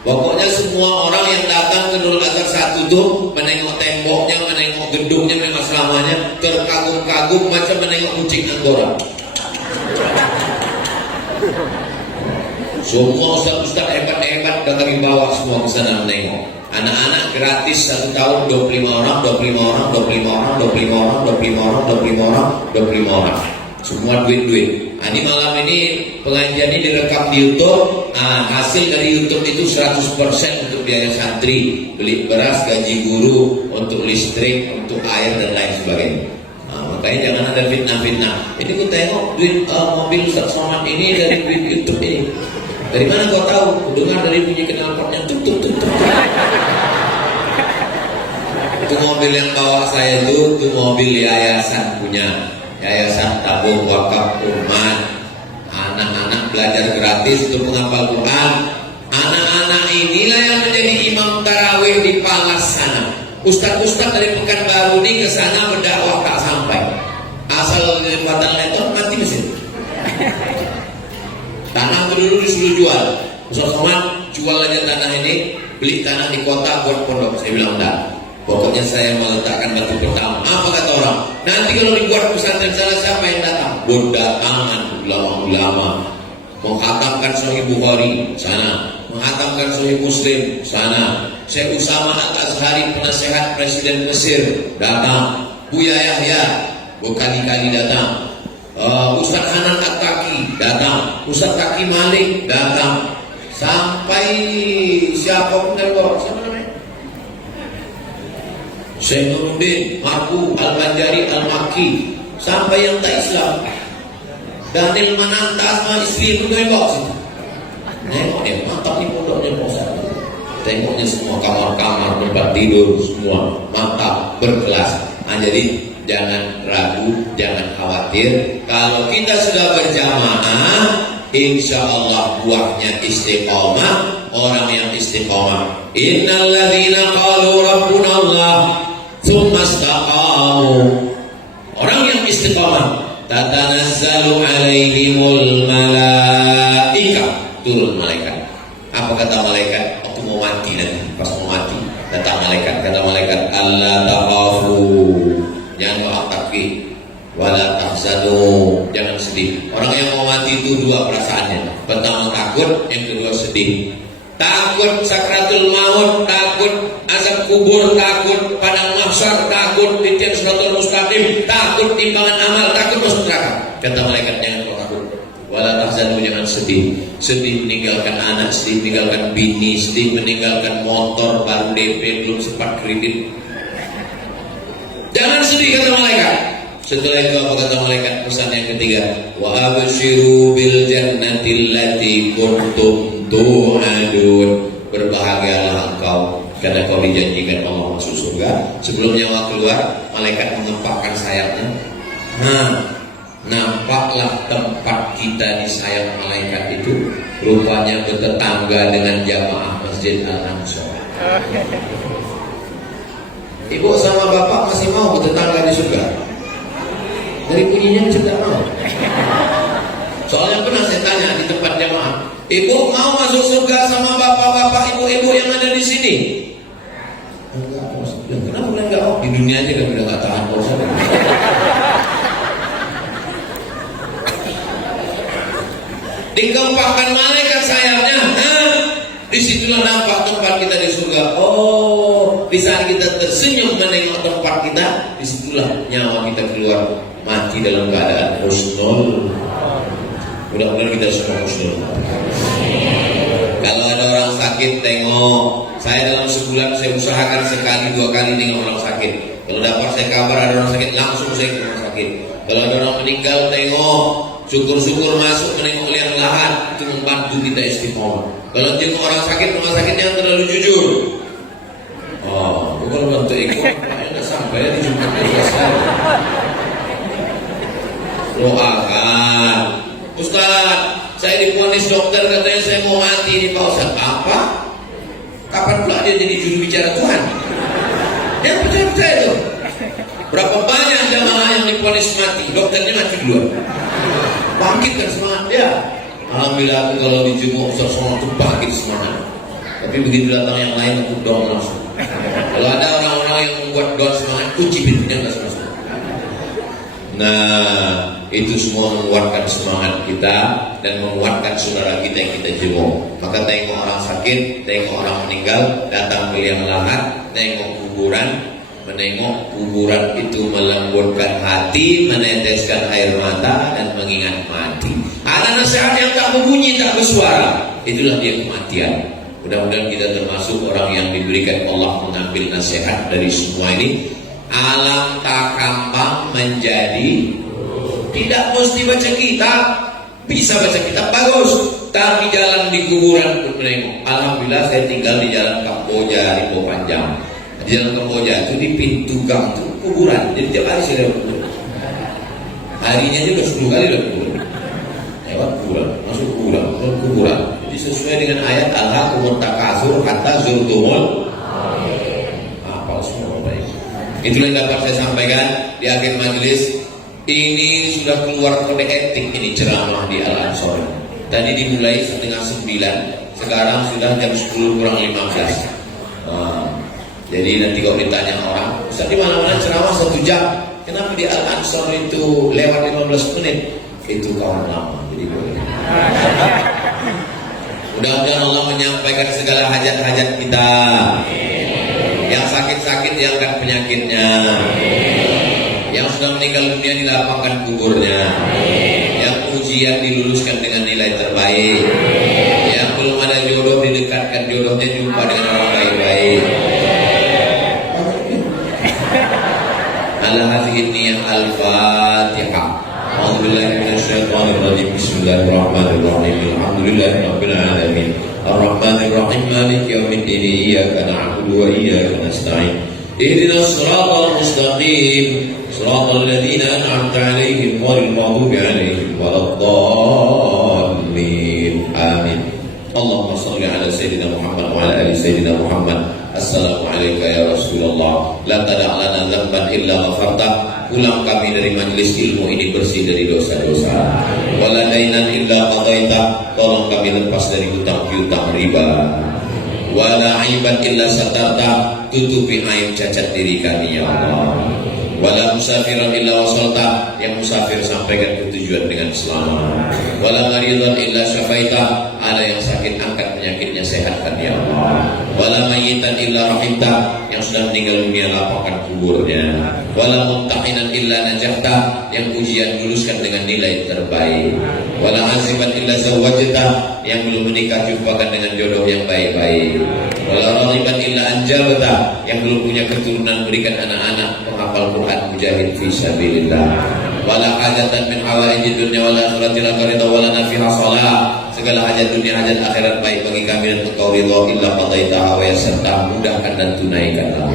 Pokoknya semua orang yang datang ke Nurul Azhar 1 itu menengok temboknya, menengok gedungnya, menengok asramanya, terkagum-kagum macam menengok kucing Anggora. Semua ustaz-ustaz hebat-hebat datang bawa semua ke sana menengok. Anak-anak gratis 1 tahun 25 orang, 25 orang, 25 orang, 25 orang, 25 orang, 25 orang, 25 orang. Semua duit-duit. Nah, ini malam ini pengajian ini direkam di YouTube. Nah, hasil dari YouTube itu 100% untuk biaya santri, beli beras, gaji guru, untuk listrik, untuk air dan lain sebagainya. Nah, makanya jangan ada fitnah-fitnah. Ini ku tengok duit mobil Ustaz Somad ini dari duit YouTube ini. Dari mana kau tahu? Ku dengar dari bunyi knalpotnya tuk. Itu mobil yang bawa saya itu mobil yayasan punya. Yayasan Tabung Wakaf Umat. Anak-anak belajar gratis untuk menghafal Quran. Anak-anak inilah yang menjadi imam tarawih di Palas sana. Ustaz-ustaz dari Pekanbaru ini ke sana berdakwah tak sampai. Asal dari jembatan Leton mati mesin. Tanah dulu disuruh jual. Ustaz Somad jual aja tanah ini, beli tanah di kota buat pondok. Saya bilang enggak. Pokoknya saya meletakkan batu pertama. Apa kata orang? Nanti kalau dibuat pesantren sana siapa yang datang? Berdatangan ulama-ulama. Menghatamkan Sahih Bukhari sana, menghatamkan Sahih Muslim sana. Syekh Usama Al-Azhari, penasehat Presiden Mesir, datang. Buya Yahya berkali-kali datang. Ustaz Hanan At-Taki datang. Ustaz Taki Malik datang. Sampai siapa pun dari bawah, siapa namanya? Syekh Nuruddin Marfu Al-Banjari Al-Makki, sampai yang tak Islam. Daniel Mananta sama istri itu dari bawah situ. Nengok dia, mantap nih pondoknya Ustaz. Tengoknya semua kamar-kamar, tempat tidur semua mantap, berkelas. Jadi jangan ragu, jangan khawatir. Kalau kita sudah berjamaah, insya Allah buahnya istiqomah. Orang yang istiqomah, innal ladzina qalu rabbuna Allah tsumma istaqamu. Orang yang istiqomah, tatanazzalu alaihimul malaika, turun malaikat. Apa kata malaikat? Waktu mau mati nanti, pas mau mati, datang malaikat. Kata malaikat, alla takhafu, jangan takut, wala tahzanu, jangan sedih. Orang yang mau mati itu dua perasaannya. Pertama takut, yang kedua sedih. Takut sakratul maut, takut azab kubur, takut padang mahsyar, takut titian siratal mustaqim, takut timbangan amal, takut masuk neraka. Kata malaikat, jangan kau takut. Wala tahzanu, jangan sedih. Sedih meninggalkan anak, sedih meninggalkan bini, sedih meninggalkan motor baru DP belum sempat kredit. Jangan sedih, kata malaikat. Setelah itu apa kata malaikat? Pesan yang ketiga, wa absyiru bil jannati allati kuntum tu'adun. Berbahagialah engkau karena kau dijanjikan Allah masuk surga. Sebelum nyawa keluar, malaikat mengepakkan sayapnya. Nampaklah tempat kita di sayap malaikat itu rupanya bertetangga dengan jamaah Masjid Al-Ansor. Ibu sama bapak masih mau bertetangga di surga? Dari bunyinya tidak mau. Soalnya pernah saya tanya di tempat jamaah, ibu mau masuk surga sama bapak-bapak ibu-ibu yang ada di sini? Enggak, kenapa enggak? Di dunia aja kan udah nggak tahan bosan. Dikempakkan malaikat sayapnya, disitulah nampak tempat kita di surga. Oh, di saat kita tersenyum menengok tempat kita, disitulah nyawa kita keluar, mati dalam keadaan husnul. Mudah-mudahan kita semua husnul. Kalau ada orang sakit, tengok. Saya dalam sebulan saya usahakan sekali dua kali tengok orang sakit. Kalau dapat saya kabar ada orang sakit, langsung saya ke rumah sakit. Kalau ada orang meninggal, tengok. Syukur-syukur masuk menengok liang lahat, itu membantu kita istiqomah. Kalau jenguk orang sakit, rumah sakit yang terlalu jujur. Oh, bukan bantu ikut, nggak sampai di Jumat selesai. Doakan, Ustaz, saya divonis dokter katanya saya mau mati nih Pak Ustaz. Apa? Kapan pula dia jadi juru bicara Tuhan? Dia percaya itu. Berapa banyak jamaah yang divonis mati, dokternya mati duluan. Bangkitkan semangat dia. Alhamdulillah aku kalau dijenguk seorang itu bangkit semangat. Tapi begitu datang yang lain aku down langsung. Kalau ada orang-orang yang membuat down semangat, kunci pintunya nggak masuk. Nah, itu semua menguatkan semangat kita dan menguatkan saudara kita yang kita jenguk. Maka tengok orang sakit, tengok orang meninggal, datang ke liang lahat, tengok kuburan. Menengok kuburan itu melembutkan hati, meneteskan air mata dan mengingat mati. Ada nasihat yang tak berbunyi, tak bersuara. Itulah dia kematian. Mudah-mudahan kita termasuk orang yang diberikan Allah mengambil nasihat dari semua ini. Alam takambang menjadi, tidak mesti baca kitab, bisa baca kitab bagus, tapi jalan di kuburan untuk menengok. Alhamdulillah saya tinggal di jalan Kamboja di Panjang. Di jalan Kamboja itu di pintu gang itu kuburan. Jadi tiap hari saya lewat kuburan. Harinya juga 10 kali lewat kuburan. Lewat kuburan, masuk kuburan, lewat kuburan. Jadi sesuai dengan ayat Al-Hakumut Takasur hatta zurtumul. Apa semua baik. Itulah yang dapat saya sampaikan di akhir majelis. Ini sudah keluar kode etik ini ceramah di Al-Ansor. Tadi dimulai setengah 9, sekarang sudah jam 10 kurang 15. Jadi nanti kalau ditanya orang, Ustaz di mana-mana ceramah 1 jam, kenapa di Al-Ansar itu lewat 15 menit? Itu kawan lama, jadi boleh. Mudah-mudahan Allah menyampaikan segala hajat-hajat kita. Yang sakit-sakit diangkat penyakitnya. Yang sudah meninggal dunia dilapangkan kuburnya. Yang ujian diluluskan dengan nilai terbaik. Yang belum ada jodoh didekatkan jodohnya, jumpa dengan orang baik-baik. Ala hadhihi niyyah al-Fatihah. A'udzubillahi minasyaitonir rajim. Bismillahirrahmanirrahim. Alhamdulillahirabbil alamin. Arrahmanirrahim. Maliki yaumiddin. Iyyaka na'budu wa iyyaka nasta'in. Ihdinas siratal mustaqim. Siratal ladzina an'amta 'alaihim ghairil maghdubi 'alaihim waladdallin. Amin. Allahumma shalli ala sayyidina Muhammad wa ala ali sayyidina Muhammad. Assalamualaikum ya Rasulullah. La tada'lana dzamban illa ghafarta. Pulang kami dari majelis ilmu ini bersih dari dosa-dosa. Wala dainan illa qadaita. Tolong kami lepas dari hutang piutang riba. Wala aiban illa satarta. Tutupi aib cacat diri kami ya Allah. Wala musafiran illa wasalta. Yang musafir sampaikan ke tujuan dengan selamat. Wala maridan illa syafaita. Ada yang sakit angkat penyakitnya, sehatkan ya Allah. Wala mayyitan illa rahimta. Yang sudah meninggal dunia lapangkan kuburnya. Wala mumtahinan illa najahta. Yang ujian luluskan dengan nilai terbaik. Wala aziban illa zawajta. Yang belum menikah jumpakan dengan jodoh yang baik-baik. Wala raghiban illa anjabta. Yang belum punya keturunan berikan anak-anak menghafal Quran, mujahid fi sabilillah. Wala hajatan min hawaijid dunya wal akhirati laka ridha wala nafiha shalah. Segala hajat dunia hajat akhirat baik bagi kami dan engkau ridha illa qadaitaha wa yassarta. Mudahkan dan tunaikanlah.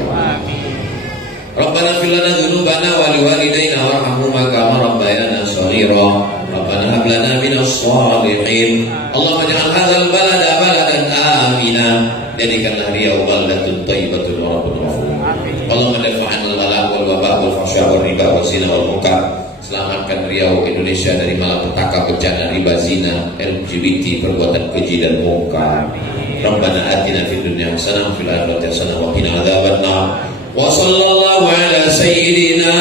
Rabbana fil lana dzunubana wa liwalidayna warhamhuma kama rabbayana shaghira. Rabbana hab lana minas shalihin. Allahumma ij'al hadzal balada baladan amina. Jadikanlah Riau baldatun thayyibatun wa rabbun ghafur. Allahumma dafa'an al-bala wal waba wal fahsya wal riba wal zina wal munkar. Selamatkan Riau Indonesia dari malapetaka, bencana, riba, zina, LGBT, perbuatan keji dan munkar. Rabbana atina fid dunya hasanah wa fil akhirati hasanah wa qina adzabannar. Wa sallallahu ala sayyidina